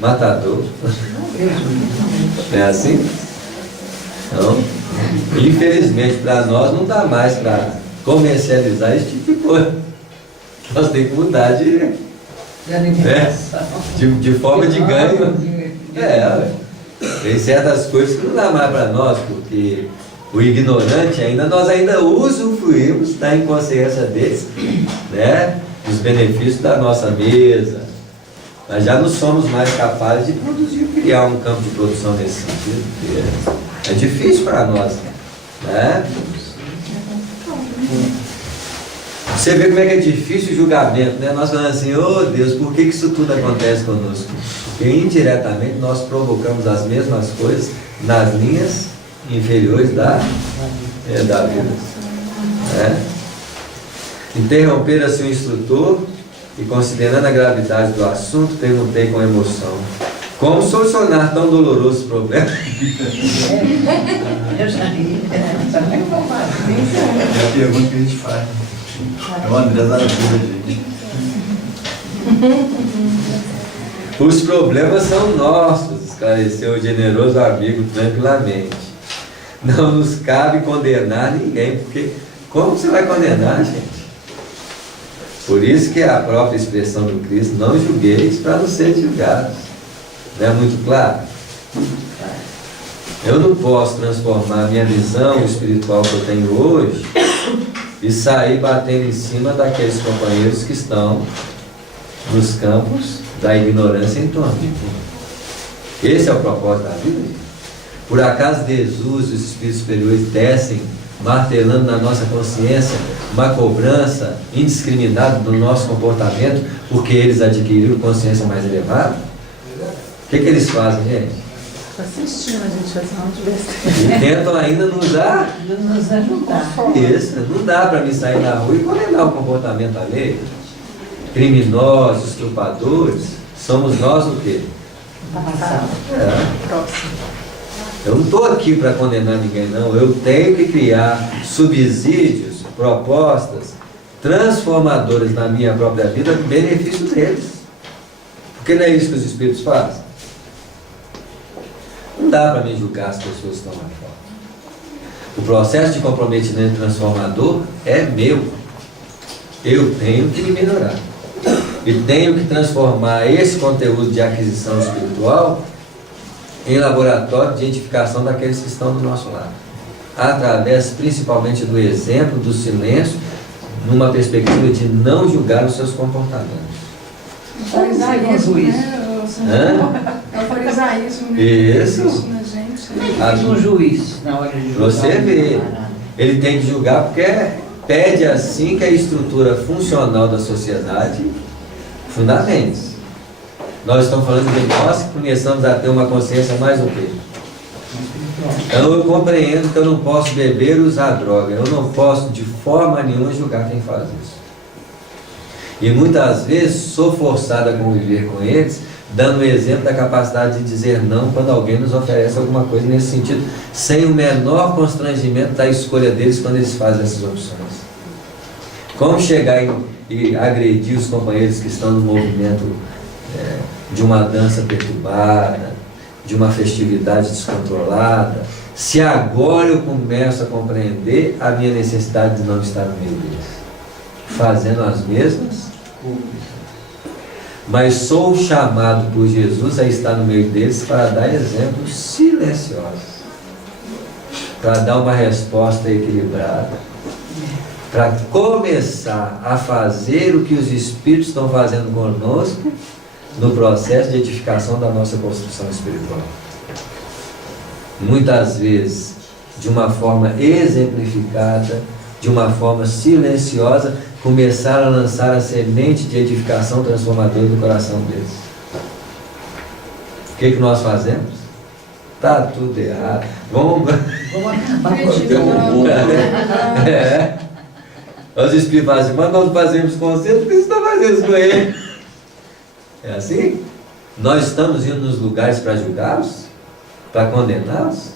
matador. Não é assim? Então, infelizmente para nós não dá mais para comercializar esse tipo de coisa. Nós temos que mudar de forma de ganho. Tem certas coisas que não dá mais para nós, porque o ignorante nós ainda usufruímos da inconsciência deles, dos benefícios da nossa mesa. Mas já não somos mais capazes de produzir, criar um campo de produção nesse sentido. É difícil para nós, Você vê como é que é difícil o julgamento, Nós falamos assim, Deus, por que isso tudo acontece conosco? Porque indiretamente nós provocamos as mesmas coisas nas linhas inferiores da vida. Interromper seu instrutor e, considerando a gravidade do assunto, perguntei com emoção: como solucionar tão doloroso problema? Eu já ri. É a pergunta que a gente faz. É o André da vida, gente. Os problemas são nossos, esclareceu o generoso amigo tranquilamente. Não nos cabe condenar ninguém, porque como você vai condenar, gente? Por isso que a própria expressão do Cristo, não julgueis para não ser julgados. Não é muito claro? Eu não posso transformar a minha visão espiritual que eu tenho hoje e sair batendo em cima daqueles companheiros que estão nos campos da ignorância em torno de tudo. Esse é o propósito da vida. Por acaso Jesus e os Espíritos superiores descem martelando na nossa consciência uma cobrança indiscriminada do nosso comportamento porque eles adquiriram consciência mais elevada? O que eles fazem, gente? Assistindo a gente fazer uma de besteira. E tentam ainda nos dar Nos ajudar. isso. Não dá para mim sair na rua e condenar o comportamento alheio. Criminosos, estupradores, somos nós o quê? Passado. Próximo. Eu não estou aqui para condenar ninguém, não. Eu tenho que criar subsídios, propostas transformadoras na minha própria vida em benefício deles. Porque não é isso que os Espíritos fazem. Não dá para me julgar as pessoas que estão lá fora. O processo de comprometimento transformador é meu. Eu tenho que me melhorar. E tenho que transformar esse conteúdo de aquisição espiritual em laboratório de edificação daqueles que estão do nosso lado. Através principalmente do exemplo, do silêncio, numa perspectiva de não julgar os seus comportamentos. Farisaísmo, né? Hã? É o farisaísmo, né? Isso. Isso na gente. Faz um juiz na hora de julgar. Você vê, ele tem que julgar porque pede assim que a estrutura funcional da sociedade fundamente. Nós estamos falando de nós que começamos a ter uma consciência mais o quê? Então eu compreendo que eu não posso beber ou usar droga. Eu não posso de forma nenhuma julgar quem faz isso. E muitas vezes sou forçado a conviver com eles, dando o exemplo da capacidade de dizer não quando alguém nos oferece alguma coisa nesse sentido, sem o menor constrangimento da escolha deles quando eles fazem essas opções. Como chegar e agredir os companheiros que estão no movimento de uma dança perturbada, de uma festividade descontrolada, se agora eu começo a compreender a minha necessidade de não estar no meio deles, fazendo as mesmas coisas. Mas sou chamado por Jesus a estar no meio deles para dar exemplos silenciosos, para dar uma resposta equilibrada, para começar a fazer o que os Espíritos estão fazendo conosco no processo de edificação da nossa construção espiritual. Muitas vezes, de uma forma exemplificada, de uma forma silenciosa, começar a lançar a semente de edificação transformadora do coração deles. O que nós fazemos? Está tudo errado. Vamos acabar com Criticando. Os Espíritos fazem assim, mas nós fazemos com você, porque você está fazendo isso com ele. É assim? Nós estamos indo nos lugares para julgá-los? Para condená-los?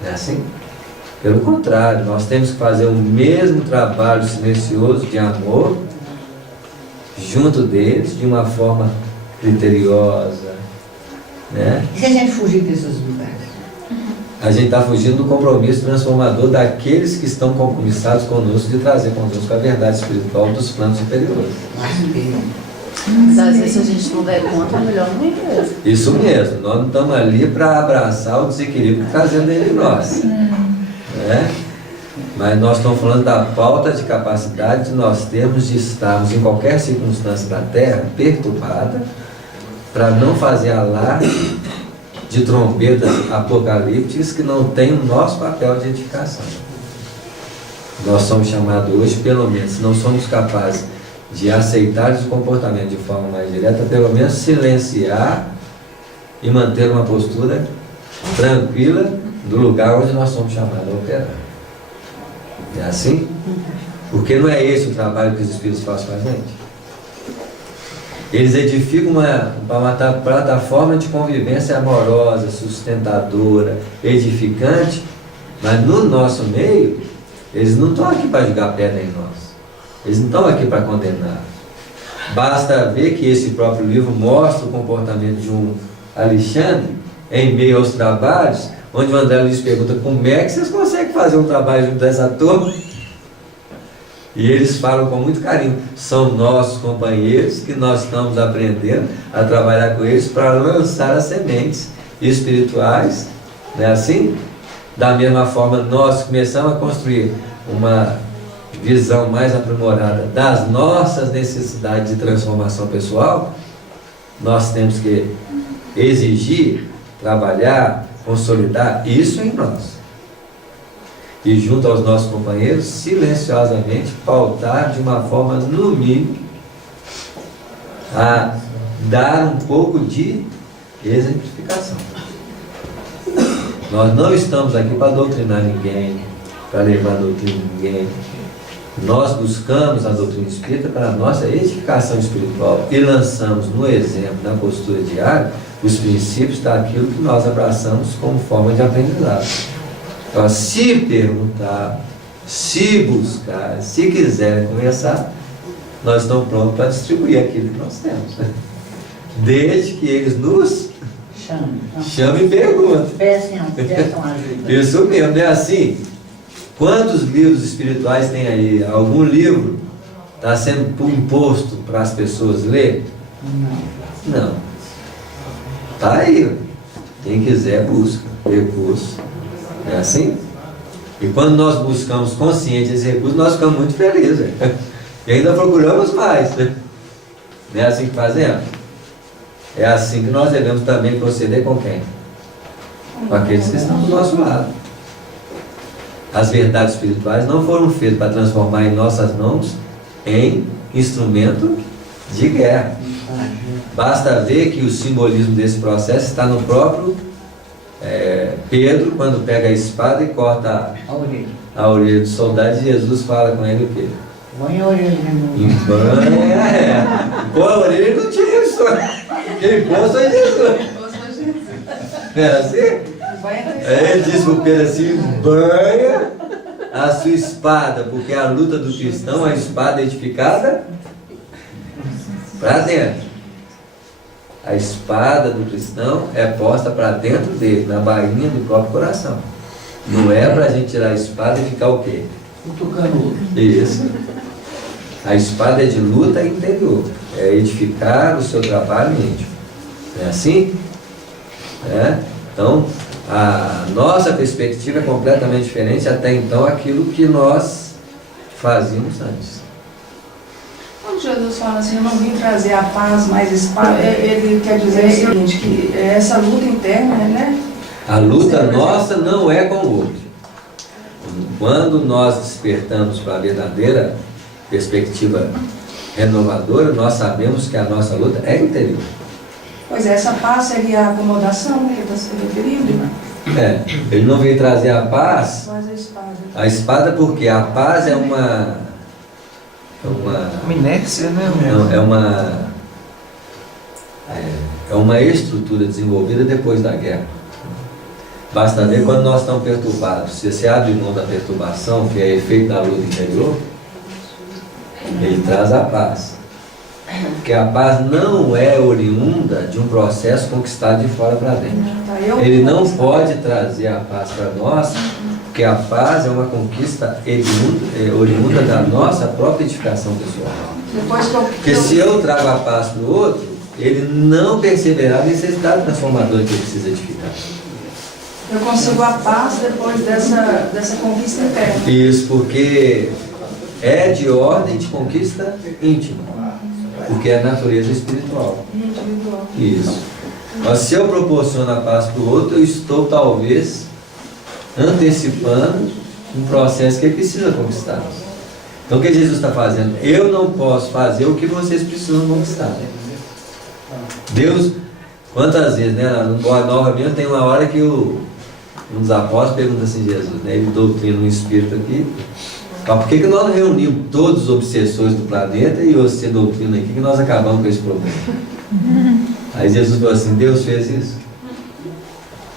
Não é assim? Pelo contrário, nós temos que fazer o mesmo trabalho silencioso de amor junto deles, de uma forma criteriosa, né? E se a gente fugir desses lugares? A gente está fugindo do compromisso transformador daqueles que estão compromissados conosco de trazer conosco a verdade espiritual dos planos superiores. Mas às vezes se a gente não der conta, é melhor não ir mesmo. Isso mesmo, nós não estamos ali para abraçar o desequilíbrio que está trazendo dentro de nós. Né? Mas nós estamos falando da falta de capacidade de nós termos de estarmos em qualquer circunstância da Terra perturbada para não fazer alarde de trombetas apocalípticas que não tem o nosso papel de edificação. Nós somos chamados hoje, pelo menos, se não somos capazes de aceitar esse comportamento de forma mais direta, pelo menos silenciar e manter uma postura tranquila do lugar onde nós somos chamados a operar. É assim? Porque não é esse o trabalho que os Espíritos fazem com a gente. Eles edificam uma plataforma de convivência amorosa, sustentadora, edificante, mas no nosso meio, eles não estão aqui para jogar pedra em nós. Eles não estão aqui para condenar. Basta ver que esse próprio livro mostra o comportamento de um Alexandre em meio aos trabalhos, onde o André Luiz pergunta como é que vocês conseguem fazer um trabalho junto dessa turma? E eles falam com muito carinho, são nossos companheiros que nós estamos aprendendo a trabalhar com eles para lançar as sementes espirituais, não é assim? Da mesma forma, nós começamos a construir uma visão mais aprimorada das nossas necessidades de transformação pessoal, nós temos que exigir, trabalhar, consolidar isso em nós. E junto aos nossos companheiros, silenciosamente, pautar de uma forma, no mínimo, a dar um pouco de exemplificação. Nós não estamos aqui para doutrinar ninguém, para levar a doutrina de ninguém. Nós buscamos a doutrina espírita para a nossa edificação espiritual e lançamos no exemplo, na postura diária, os princípios daquilo que nós abraçamos como forma de aprendizado. Então, se perguntar, se buscar, se quiserem conversar, nós estamos prontos para distribuir aquilo que nós temos, né? Desde que eles nos chamem e perguntem. Peçam ajuda. Isso mesmo, não é assim? Quantos livros espirituais tem aí? Algum livro está sendo imposto para as pessoas ler? Não. Está aí. Quem quiser busca recurso. É assim? E quando nós buscamos consciente esse recurso, nós ficamos muito felizes. E ainda procuramos mais. Não é assim que fazemos? É assim que nós devemos também proceder com quem? Com aqueles que estão do nosso lado. As verdades espirituais não foram feitas para transformar em nossas mãos em instrumento de guerra. Basta ver que o simbolismo desse processo está no próprio Pedro, quando pega a espada e corta a orelha do soldado, e Jesus fala com ele o quê? Põe a orelha no... Põe a orelha, ele não tinha isso. Ele pôs foi Jesus. É assim? Aí ele diz para o Pedro assim: banha a sua espada, porque a luta do cristão, a espada edificada para dentro. A espada do cristão é posta para dentro dele, na bainha do próprio coração. Não é para a gente tirar a espada e ficar o quê? Cutucando o outro. Isso. A espada é de luta interior, é edificar o seu trabalho íntimo. Não é assim? Então, a nossa perspectiva é completamente diferente até então aquilo que nós fazíamos antes. Quando Jesus fala assim, eu não vim trazer a paz, mas espada, ele quer dizer o seguinte, que essa luta interna, né? A luta nossa não é com o outro. Quando nós despertamos para a verdadeira perspectiva renovadora, nós sabemos que a nossa luta é interior. Pois é, essa paz seria a acomodação que está se referindo? Ele não veio trazer a paz, Mas a espada. a espada, porque a paz é uma inércia, né? não, é uma estrutura desenvolvida depois da guerra. Basta ver quando nós estamos perturbados. Se você abre mão da perturbação, que é efeito da luta interior, ele traz a paz. Porque a paz não é oriunda de um processo conquistado de fora para dentro. Ele não pode trazer a paz para nós, porque a paz é uma conquista oriunda da nossa própria edificação pessoal. Porque se eu trago a paz para o outro, ele não perceberá a necessidade transformadora que ele precisa edificar. Eu consigo a paz depois dessa conquista interna. Isso, porque é de ordem de conquista íntima. Porque é a natureza espiritual. Individual. Isso. Mas se eu proporciono a paz para o outro, eu estou talvez antecipando um processo que ele precisa conquistar. Então o que Jesus está fazendo? Eu não posso fazer o que vocês precisam conquistar. Deus, quantas vezes, né? No Boa Nova mesmo tem uma hora que um dos apóstolos pergunta assim, Jesus, né? Ele doutrina um espírito aqui. Mas por que nós não reunimos todos os obsessores do planeta e você doutrina aqui que nós acabamos com esse problema? Aí Jesus falou assim, Deus fez isso?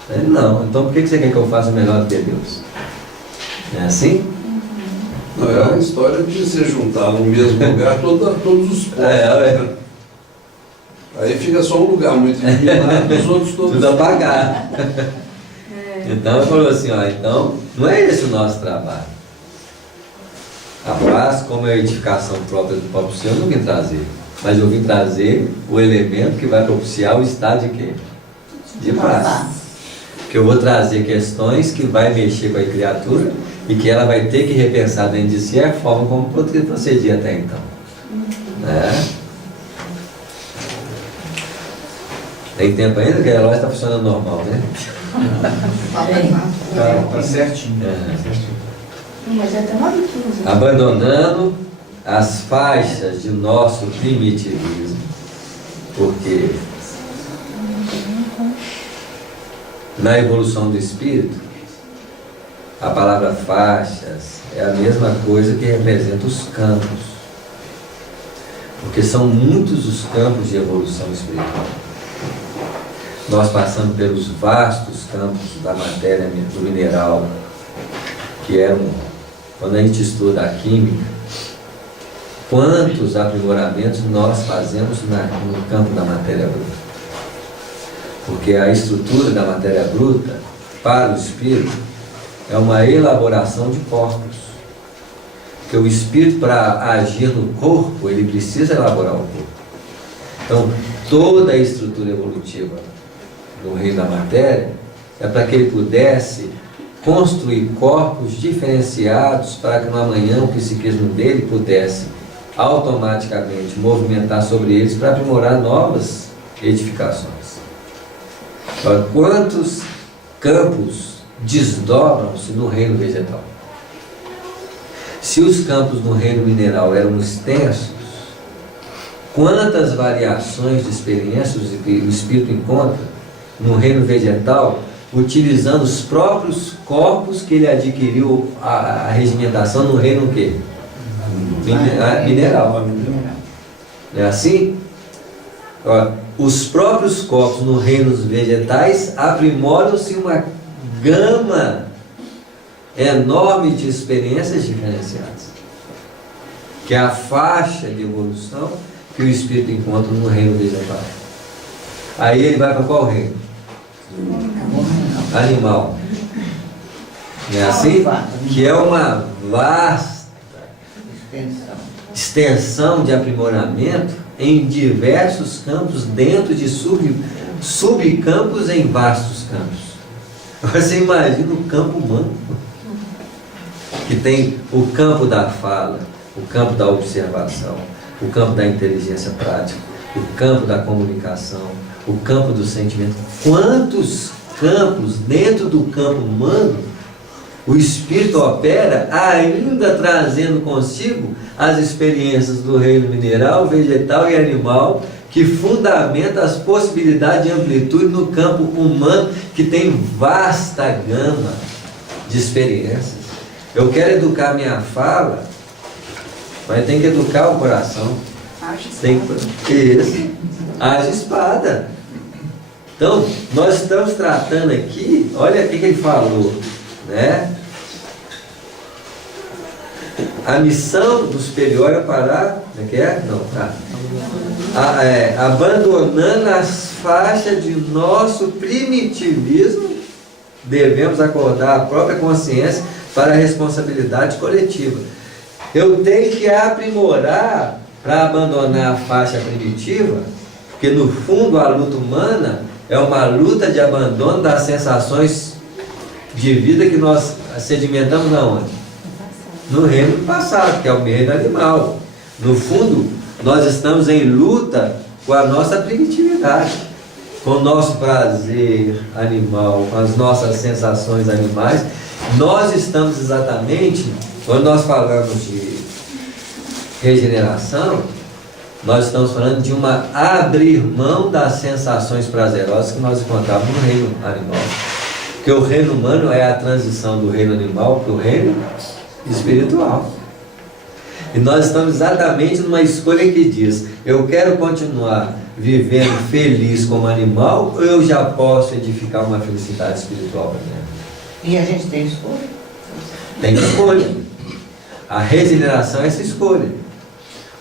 Ele, não, então por que você quer que eu faça melhor do que Deus? Não é assim? Não, é uma história de se juntar no mesmo lugar todos os povos. Aí fica só um lugar muito iluminado e os outros todos... Tudo apagado. Então ele falou assim, então não é esse o nosso trabalho. A paz, como é a edificação própria do próprio Senhor, eu não vim trazer. Mas eu vim trazer o elemento que vai propiciar o estado de quê? De paz. Que eu vou trazer questões que vai mexer com a criatura E que ela vai ter que repensar dentro de si a forma como procedia até então. Né? Tem tempo ainda que a relógio está funcionando normal, né? Tá certinho. Mas é até 9h15. Abandonando as faixas de nosso primitivismo, porque na evolução do espírito, a palavra faixas é a mesma coisa que representa os campos, porque são muitos os campos de evolução espiritual. Nós passamos pelos vastos campos da matéria, do mineral, que eram, quando a gente estuda a química, quantos aprimoramentos nós fazemos no campo da matéria bruta. Porque a estrutura da matéria bruta, para o espírito, é uma elaboração de corpos. Porque o espírito, para agir no corpo, ele precisa elaborar o corpo. Então, toda a estrutura evolutiva no reino da matéria é para que ele pudesse construir corpos diferenciados para que no amanhã o psiquismo dele pudesse automaticamente movimentar sobre eles para aprimorar novas edificações. Agora, quantos campos desdobram-se no reino vegetal? Se os campos no reino mineral eram extensos, quantas variações de experiências o espírito encontra no reino vegetal, utilizando os próprios corpos que ele adquiriu a regimentação no reino o quê? Mineral. Não é assim? Ó, os próprios corpos no reino dos vegetais aprimoram-se uma gama enorme de experiências diferenciadas, que é a faixa de evolução que o espírito encontra no reino vegetal. Aí ele vai para qual reino? Animal. Não é assim? Que é uma vasta extensão de aprimoramento em diversos campos, dentro de subcampos em vastos campos. Você imagina o campo humano, que tem o campo da fala, o campo da observação, o campo da inteligência prática, o campo da comunicação, o campo do sentimento. Quantos campos dentro do campo humano o espírito opera, ainda trazendo consigo as experiências do reino mineral, vegetal e animal, que fundamenta as possibilidades de amplitude no campo humano, que tem vasta gama de experiências. Eu quero educar minha fala, mas tem que educar o coração. Tem que isso. Haja espada. Então, nós estamos tratando aqui, olha o que ele falou, né? A missão do superior é parar, como é que é? Não, tá. Abandonando as faixas de nosso primitivismo, devemos acordar a própria consciência para a responsabilidade coletiva. Eu tenho que aprimorar para abandonar a faixa primitiva, porque no fundo a luta humana é uma luta de abandono das sensações de vida que nós sedimentamos na onde? No reino do passado, que é o reino animal. No fundo, nós estamos em luta com a nossa primitividade, com o nosso prazer animal, com as nossas sensações animais. Nós estamos exatamente, quando nós falamos de regeneração, nós estamos falando de uma abrir mão das sensações prazerosas que nós encontramos no reino animal. Porque o reino humano é a transição do reino animal para o reino espiritual. E nós estamos exatamente numa escolha que diz: eu quero continuar vivendo feliz como animal, ou eu já posso edificar uma felicidade espiritual para mim? E a gente tem escolha? Tem escolha. A regeneração é essa escolha.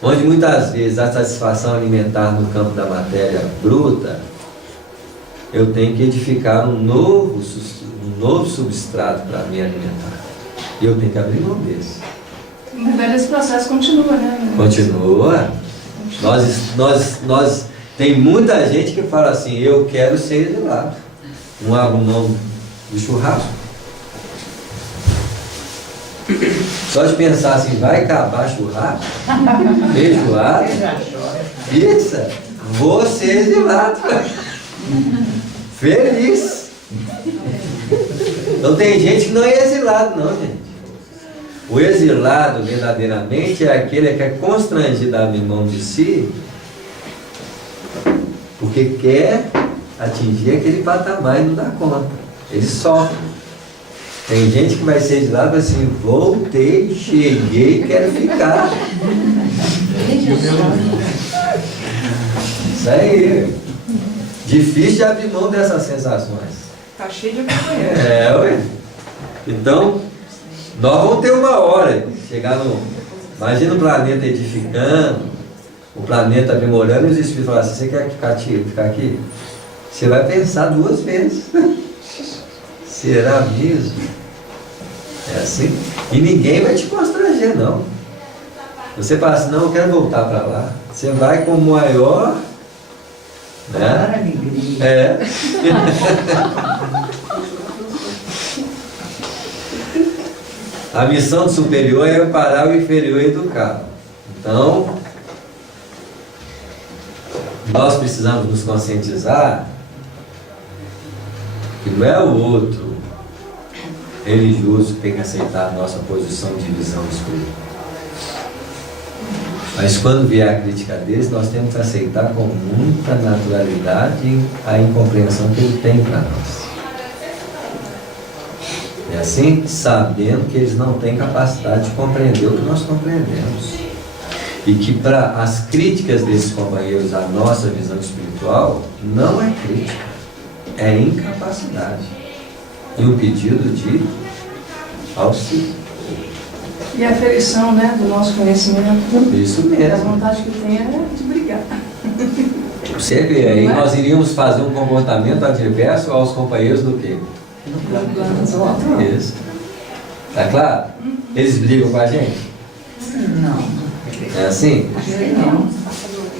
Onde muitas vezes a satisfação alimentar no campo da matéria bruta, eu tenho que edificar um novo substrato para me alimentar. E eu tenho que abrir mão desse. Esse processo continua, né? Continua. Tem muita gente que fala assim: eu quero ser exilado. Não abro mão do churrasco. Só de pensar assim, vai acabar churrasco, feijoada, Você já chora. pizza, vou ser exilado. Feliz. Então tem gente que não é exilado não, gente. O exilado verdadeiramente é aquele que é constrangido a abrir mão de si, porque quer atingir aquele patamar e não dá conta. Ele sofre. Tem gente que vai ser exilado assim, voltei, cheguei, quero ficar. Isso aí. Difícil de abrir mão dessas sensações. Tá cheio de companheiro. Ué. Então, nós vamos ter uma hora de chegar no... Imagina o planeta edificando, o planeta aprimorando e os espíritos falam assim, você quer ficar aqui? Você vai pensar 2 vezes. Será mesmo? É assim? E ninguém vai te constranger, não. Você fala assim, não, eu quero voltar para lá. Você vai com o maior... né? Alegria. É. A missão do superior é parar o inferior e educar. Então, nós precisamos nos conscientizar que não é o outro religioso que tem que aceitar a nossa posição de visão espiritual. Mas quando vier a crítica deles, nós temos que aceitar com muita naturalidade a incompreensão que ele tem para nós. É assim, sabendo que eles não têm capacidade de compreender o que nós compreendemos. E que para as críticas desses companheiros à nossa visão espiritual, não é crítica, é incapacidade. E um pedido de auxílio. E a aferição, né, do nosso conhecimento. Isso A mesmo. vontade que tem é de brigar. Você vê, aí nós iríamos fazer um comportamento adverso aos companheiros do quê? Isso. Tá claro? Eles brigam com a gente? Não. É assim? Acho que não.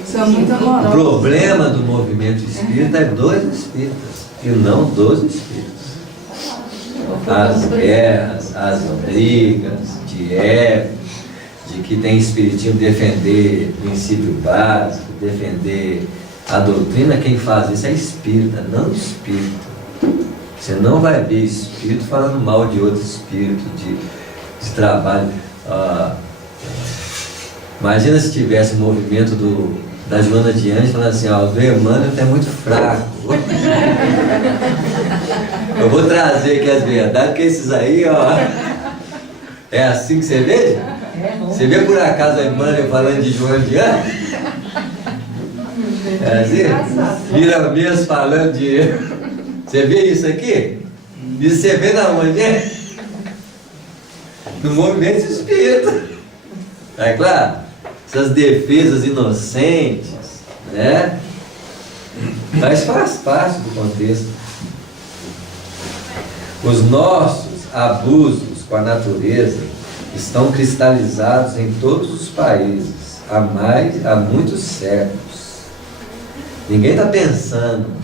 São muito O amorosos. problema do movimento espírita é dos espíritas e não dos espíritos. As guerras, as brigas de ego, de que tem espiritismo defender princípio básico, defender a doutrina, quem faz isso é espírita, não espírito. Você não vai ver espírito falando mal de outro espírito, de trabalho. Imagina se tivesse o movimento da Joana de Anjos falando assim, ó, o do Emmanuel é muito fraco. Eu vou trazer aqui as verdades, porque esses aí, ó, é assim que você vê? Você vê por acaso a Emmanuel falando de Joana de Anjos? É assim? Vira mesmo falando de... Você vê isso aqui? Isso você vê na onde? No movimento espírita. Tá claro? Essas defesas inocentes, né? Mas faz parte do contexto. Os nossos abusos com a natureza estão cristalizados em todos os países há muitos séculos. Ninguém está pensando.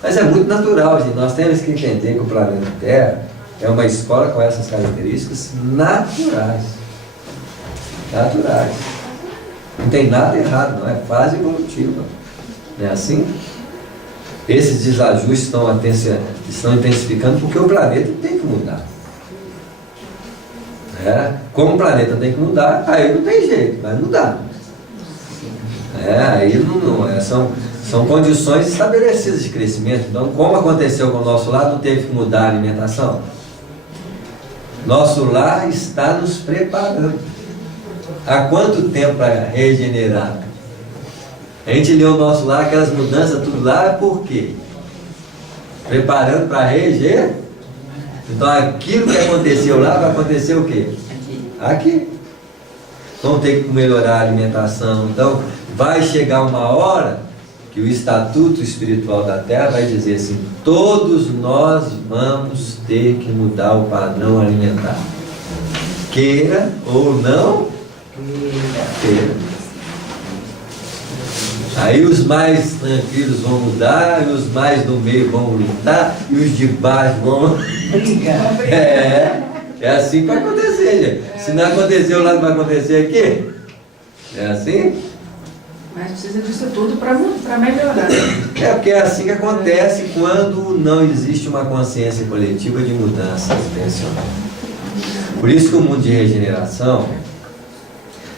Mas é muito natural, gente. Nós temos que entender que o planeta Terra é uma escola com essas características naturais. Naturais. Não tem nada errado, não é fase evolutiva. Não é assim? Esses desajustes estão intensificando porque o planeta tem que mudar. Como o planeta tem que mudar, aí não tem jeito, vai mudar. Aí são condições estabelecidas de crescimento. Então, como aconteceu com o nosso lar, não teve que mudar a alimentação? Nosso lar está nos preparando. Há quanto tempo para regenerar? A gente leu o nosso lar, aquelas mudanças, tudo lá, por quê? Preparando para reger. Então, aquilo que aconteceu lá, vai acontecer o quê? Aqui. Vamos ter que melhorar a alimentação. Então, vai chegar uma hora que o Estatuto Espiritual da Terra vai dizer assim, todos nós vamos ter que mudar o padrão alimentar. Queira ou não, queira. Aí os mais tranquilos vão mudar, e os mais do meio vão lutar, e os de baixo vão... Briga. É assim que vai acontecer, gente. Se não aconteceu lá, não vai acontecer aqui? É assim? Mas precisa disso tudo para melhorar. É porque é assim que acontece quando não existe uma consciência coletiva de mudança intencional. Por isso que o mundo de regeneração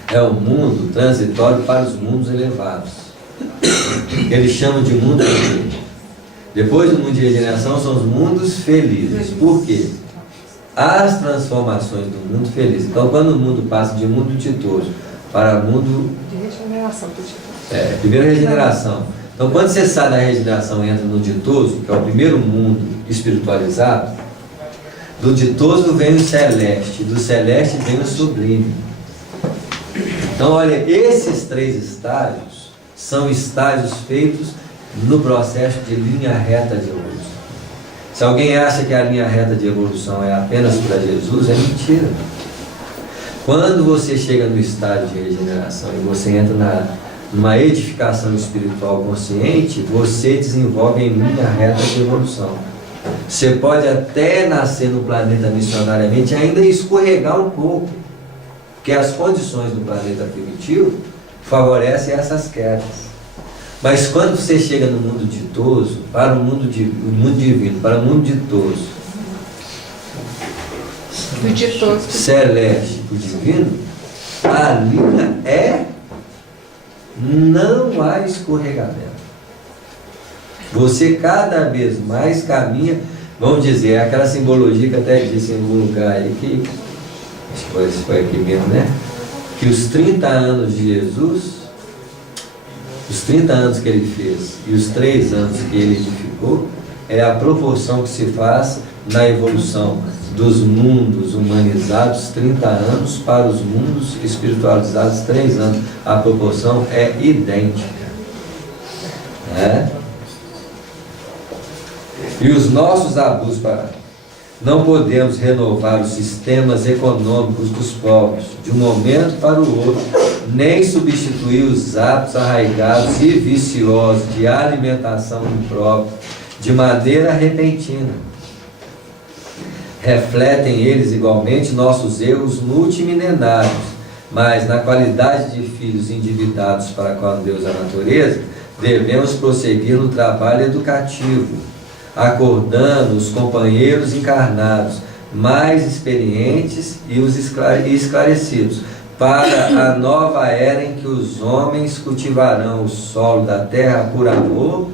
é um mundo transitório para os mundos elevados. Eles chamam de mundo feliz. Depois do mundo de regeneração são os mundos felizes. Por quê? As transformações do mundo feliz. Então, quando o mundo passa de mundo ditoso para mundo... De regeneração, primeiro regeneração. Então, quando você sai da regeneração e entra no ditoso, que é o primeiro mundo espiritualizado, do ditoso vem o celeste, do celeste vem o sublime. Então, olha, esses 3 estágios são estágios feitos no processo de linha reta de evolução. Se alguém acha que a linha reta de evolução é apenas para Jesus, é mentira. Quando você chega no estágio de regeneração e você entra numa edificação espiritual consciente, você desenvolve em linha reta de evolução. Você pode até nascer no planeta missionariamente e ainda escorregar um pouco, porque as condições do planeta primitivo favorecem essas quedas. Mas quando você chega no mundo ditoso, para o mundo divino, para o mundo ditoso, celeste, o divino, a linha não há escorregamento. Você cada vez mais caminha, vamos dizer, aquela simbologia que até disse em algum lugar aí, que acho que foi aqui mesmo, né? Que os 30 anos de Jesus, os 30 anos que ele fez e os 3 anos que ele edificou, é a proporção que se faz na evolução dos mundos humanizados, 30 anos, para os mundos espiritualizados, 3 anos. A proporção é idêntica. E os nossos abusos, não podemos renovar os sistemas econômicos dos povos de um momento para o outro, nem substituir os hábitos arraigados e viciosos de alimentação imprópria de maneira repentina. Refletem eles igualmente nossos erros multimilenários, mas na qualidade de filhos endividados para com Deus e a natureza, devemos prosseguir no trabalho educativo, acordando os companheiros encarnados mais experientes e os esclarecidos para a nova era em que os homens cultivarão o solo da terra por amor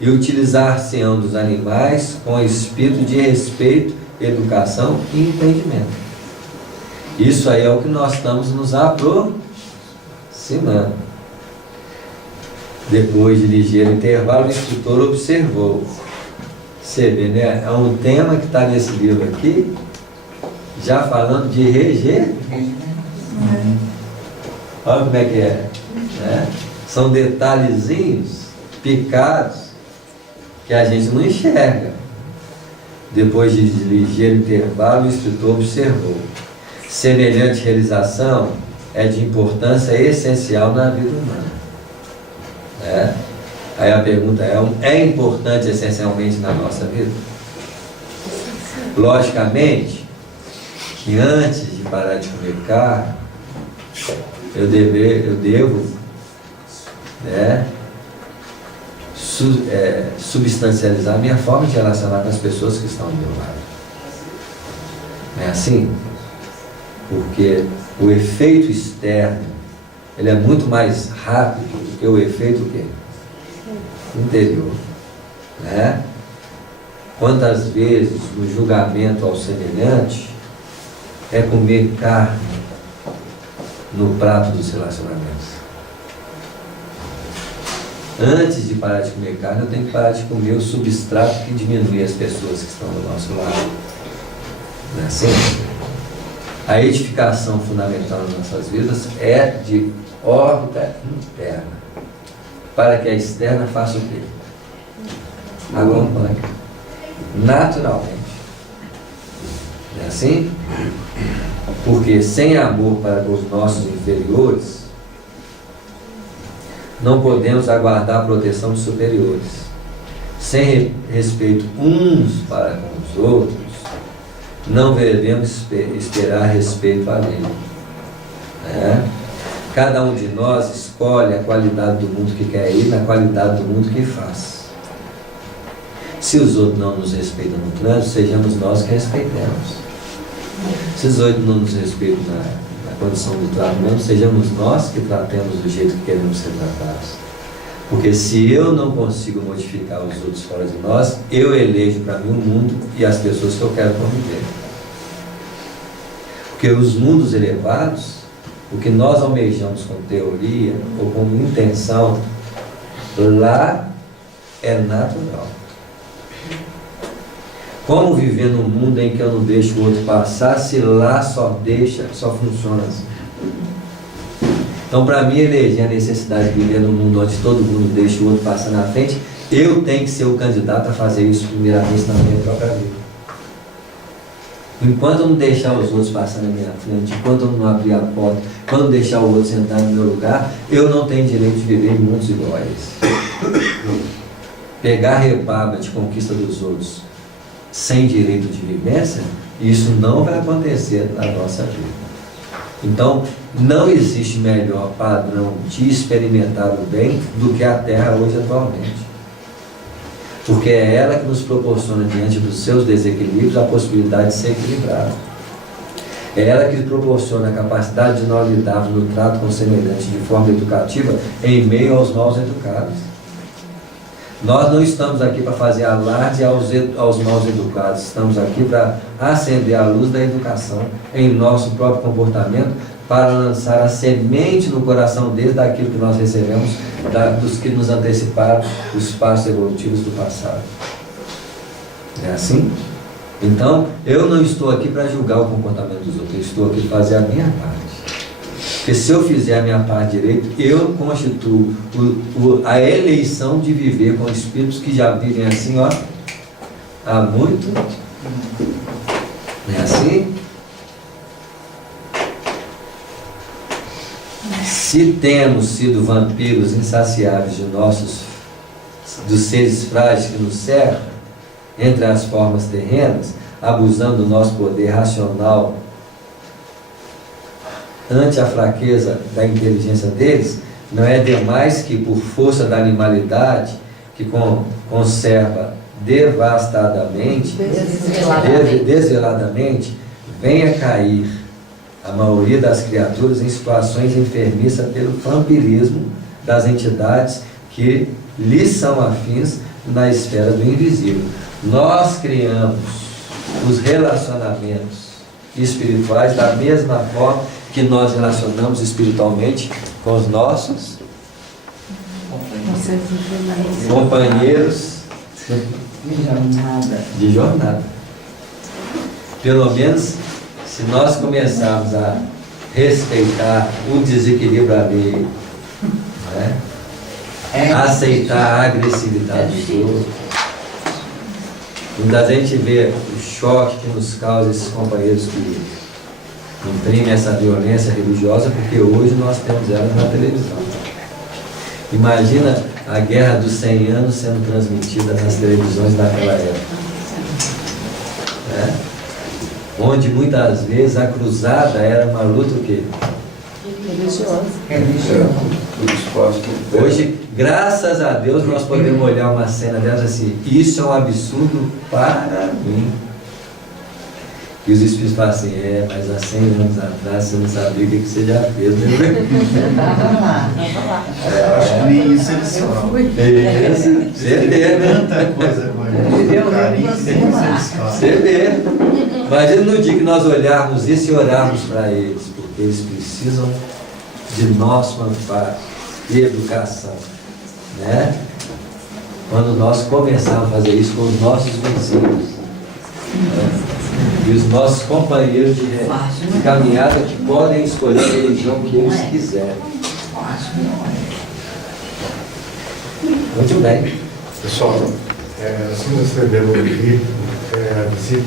e utilizar-se-ão dos animais com espírito de respeito, educação e entendimento. Isso aí é o que nós estamos nos aproximando. Depois de ligeiro intervalo, o instrutor observou. Você vê, né? É um tema que está nesse livro aqui, já falando de Olha como é que é, né? São detalhezinhos picados que a gente não enxerga. Depois de ligeiro intervalo, o instrutor observou. Semelhante realização é de importância essencial na vida humana. Aí a pergunta é importante essencialmente na nossa vida? Logicamente que antes de parar de comer carne, eu devo substancializar a minha forma de relacionar com as pessoas que estão ao meu lado. Não é assim? Porque o efeito externo, ele é muito mais rápido do que o efeito o quê? Interior. Né? Quantas vezes no julgamento ao semelhante é comer carne no prato dos relacionamentos? Antes de parar de comer carne, eu tenho que parar de comer o substrato que diminui as pessoas que estão do nosso lado. Não é assim? A edificação fundamental nas nossas vidas é de órbita interna, para que a externa faça o quê? Acompanhe. Naturalmente. Não é assim? Porque sem amor para os nossos inferiores, não podemos aguardar a proteção dos superiores. Sem respeito uns para com os outros, não devemos esperar respeito alheio. Né? Cada um de nós escolhe a qualidade do mundo que quer ir na qualidade do mundo que faz. Se os outros não nos respeitam no trânsito, sejamos nós que respeitemos. Se os outros não nos respeitam na condição do trato humano, sejamos nós que tratemos do jeito que queremos ser tratados. Porque se eu não consigo modificar os outros fora de nós, eu elejo para mim o mundo e as pessoas que eu quero conviver. Porque os mundos elevados, o que nós almejamos com teoria ou com intenção, lá é natural. Como viver num mundo em que eu não deixo o outro passar, se lá só funciona assim? Então, para mim, eleger a necessidade de viver num mundo onde todo mundo deixa o outro passar na frente, eu tenho que ser o candidato a fazer isso primeiramente na minha própria vida. Enquanto eu não deixar os outros passar na minha frente, enquanto eu não abrir a porta, quando eu deixar o outro sentar no meu lugar, eu não tenho direito de viver em mundos iguais. Pegar a rebaba de conquista dos outros sem direito de vivência, isso não vai acontecer na nossa vida. Então, não existe melhor padrão de experimentar o bem do que a Terra hoje atualmente. Porque é ela que nos proporciona, diante dos seus desequilíbrios, a possibilidade de ser equilibrado. É ela que proporciona a capacidade de nós lidarmos no trato com o semelhante de forma educativa em meio aos maus educados. Nós não estamos aqui para fazer alarde aos maus educados, estamos aqui para acender a luz da educação em nosso próprio comportamento, para lançar a semente no coração deles daquilo que nós recebemos, dos que nos anteciparam os passos evolutivos do passado. É assim? Então, eu não estou aqui para julgar o comportamento dos outros, eu estou aqui para fazer a minha parte. Porque se eu fizer a minha parte direito, eu constituo a eleição de viver com espíritos que já vivem assim, ó, há muito. Não é assim? Se temos sido vampiros insaciáveis dos seres frágeis que nos cercam, entre as formas terrenas, abusando do nosso poder racional ante a fraqueza da inteligência deles, não é demais que, por força da animalidade que conserva devastadamente, desveladamente, venha cair a maioria das criaturas em situações enfermiças pelo vampirismo das entidades que lhes são afins na esfera do invisível. Nós criamos os relacionamentos espirituais da mesma forma que nós relacionamos espiritualmente com os nossos companheiros de jornada. Pelo menos, se nós começarmos a respeitar o desequilíbrio alheio, né? Aceitar a agressividade do outro, quando a gente vê o choque que nos causa esses companheiros que imprimem essa violência religiosa, porque hoje nós temos ela na televisão. Imagina a guerra dos 100 anos sendo transmitida nas televisões daquela época, né? Onde muitas vezes a cruzada era uma luta o quê? Religiosa. Hoje, graças a Deus, nós podemos olhar uma cena dessas assim, isso é um absurdo para mim. E os espíritos falam assim, mas há 100 anos atrás você não sabia o que você já fez, né? Acho que nem isso eles falam. Você vê, né? Tanta coisa com carinho, nem isso eles falam. Você vê. Imagina no dia que nós olharmos isso e orarmos para eles, porque eles precisam de nosso amparo e educação, né? Quando nós começarmos a fazer isso com os nossos vizinhos, né? E os nossos companheiros de caminhada que podem escolher a religião que eles quiserem. Muito bem. Pessoal, nós estamos recebendo aqui a visita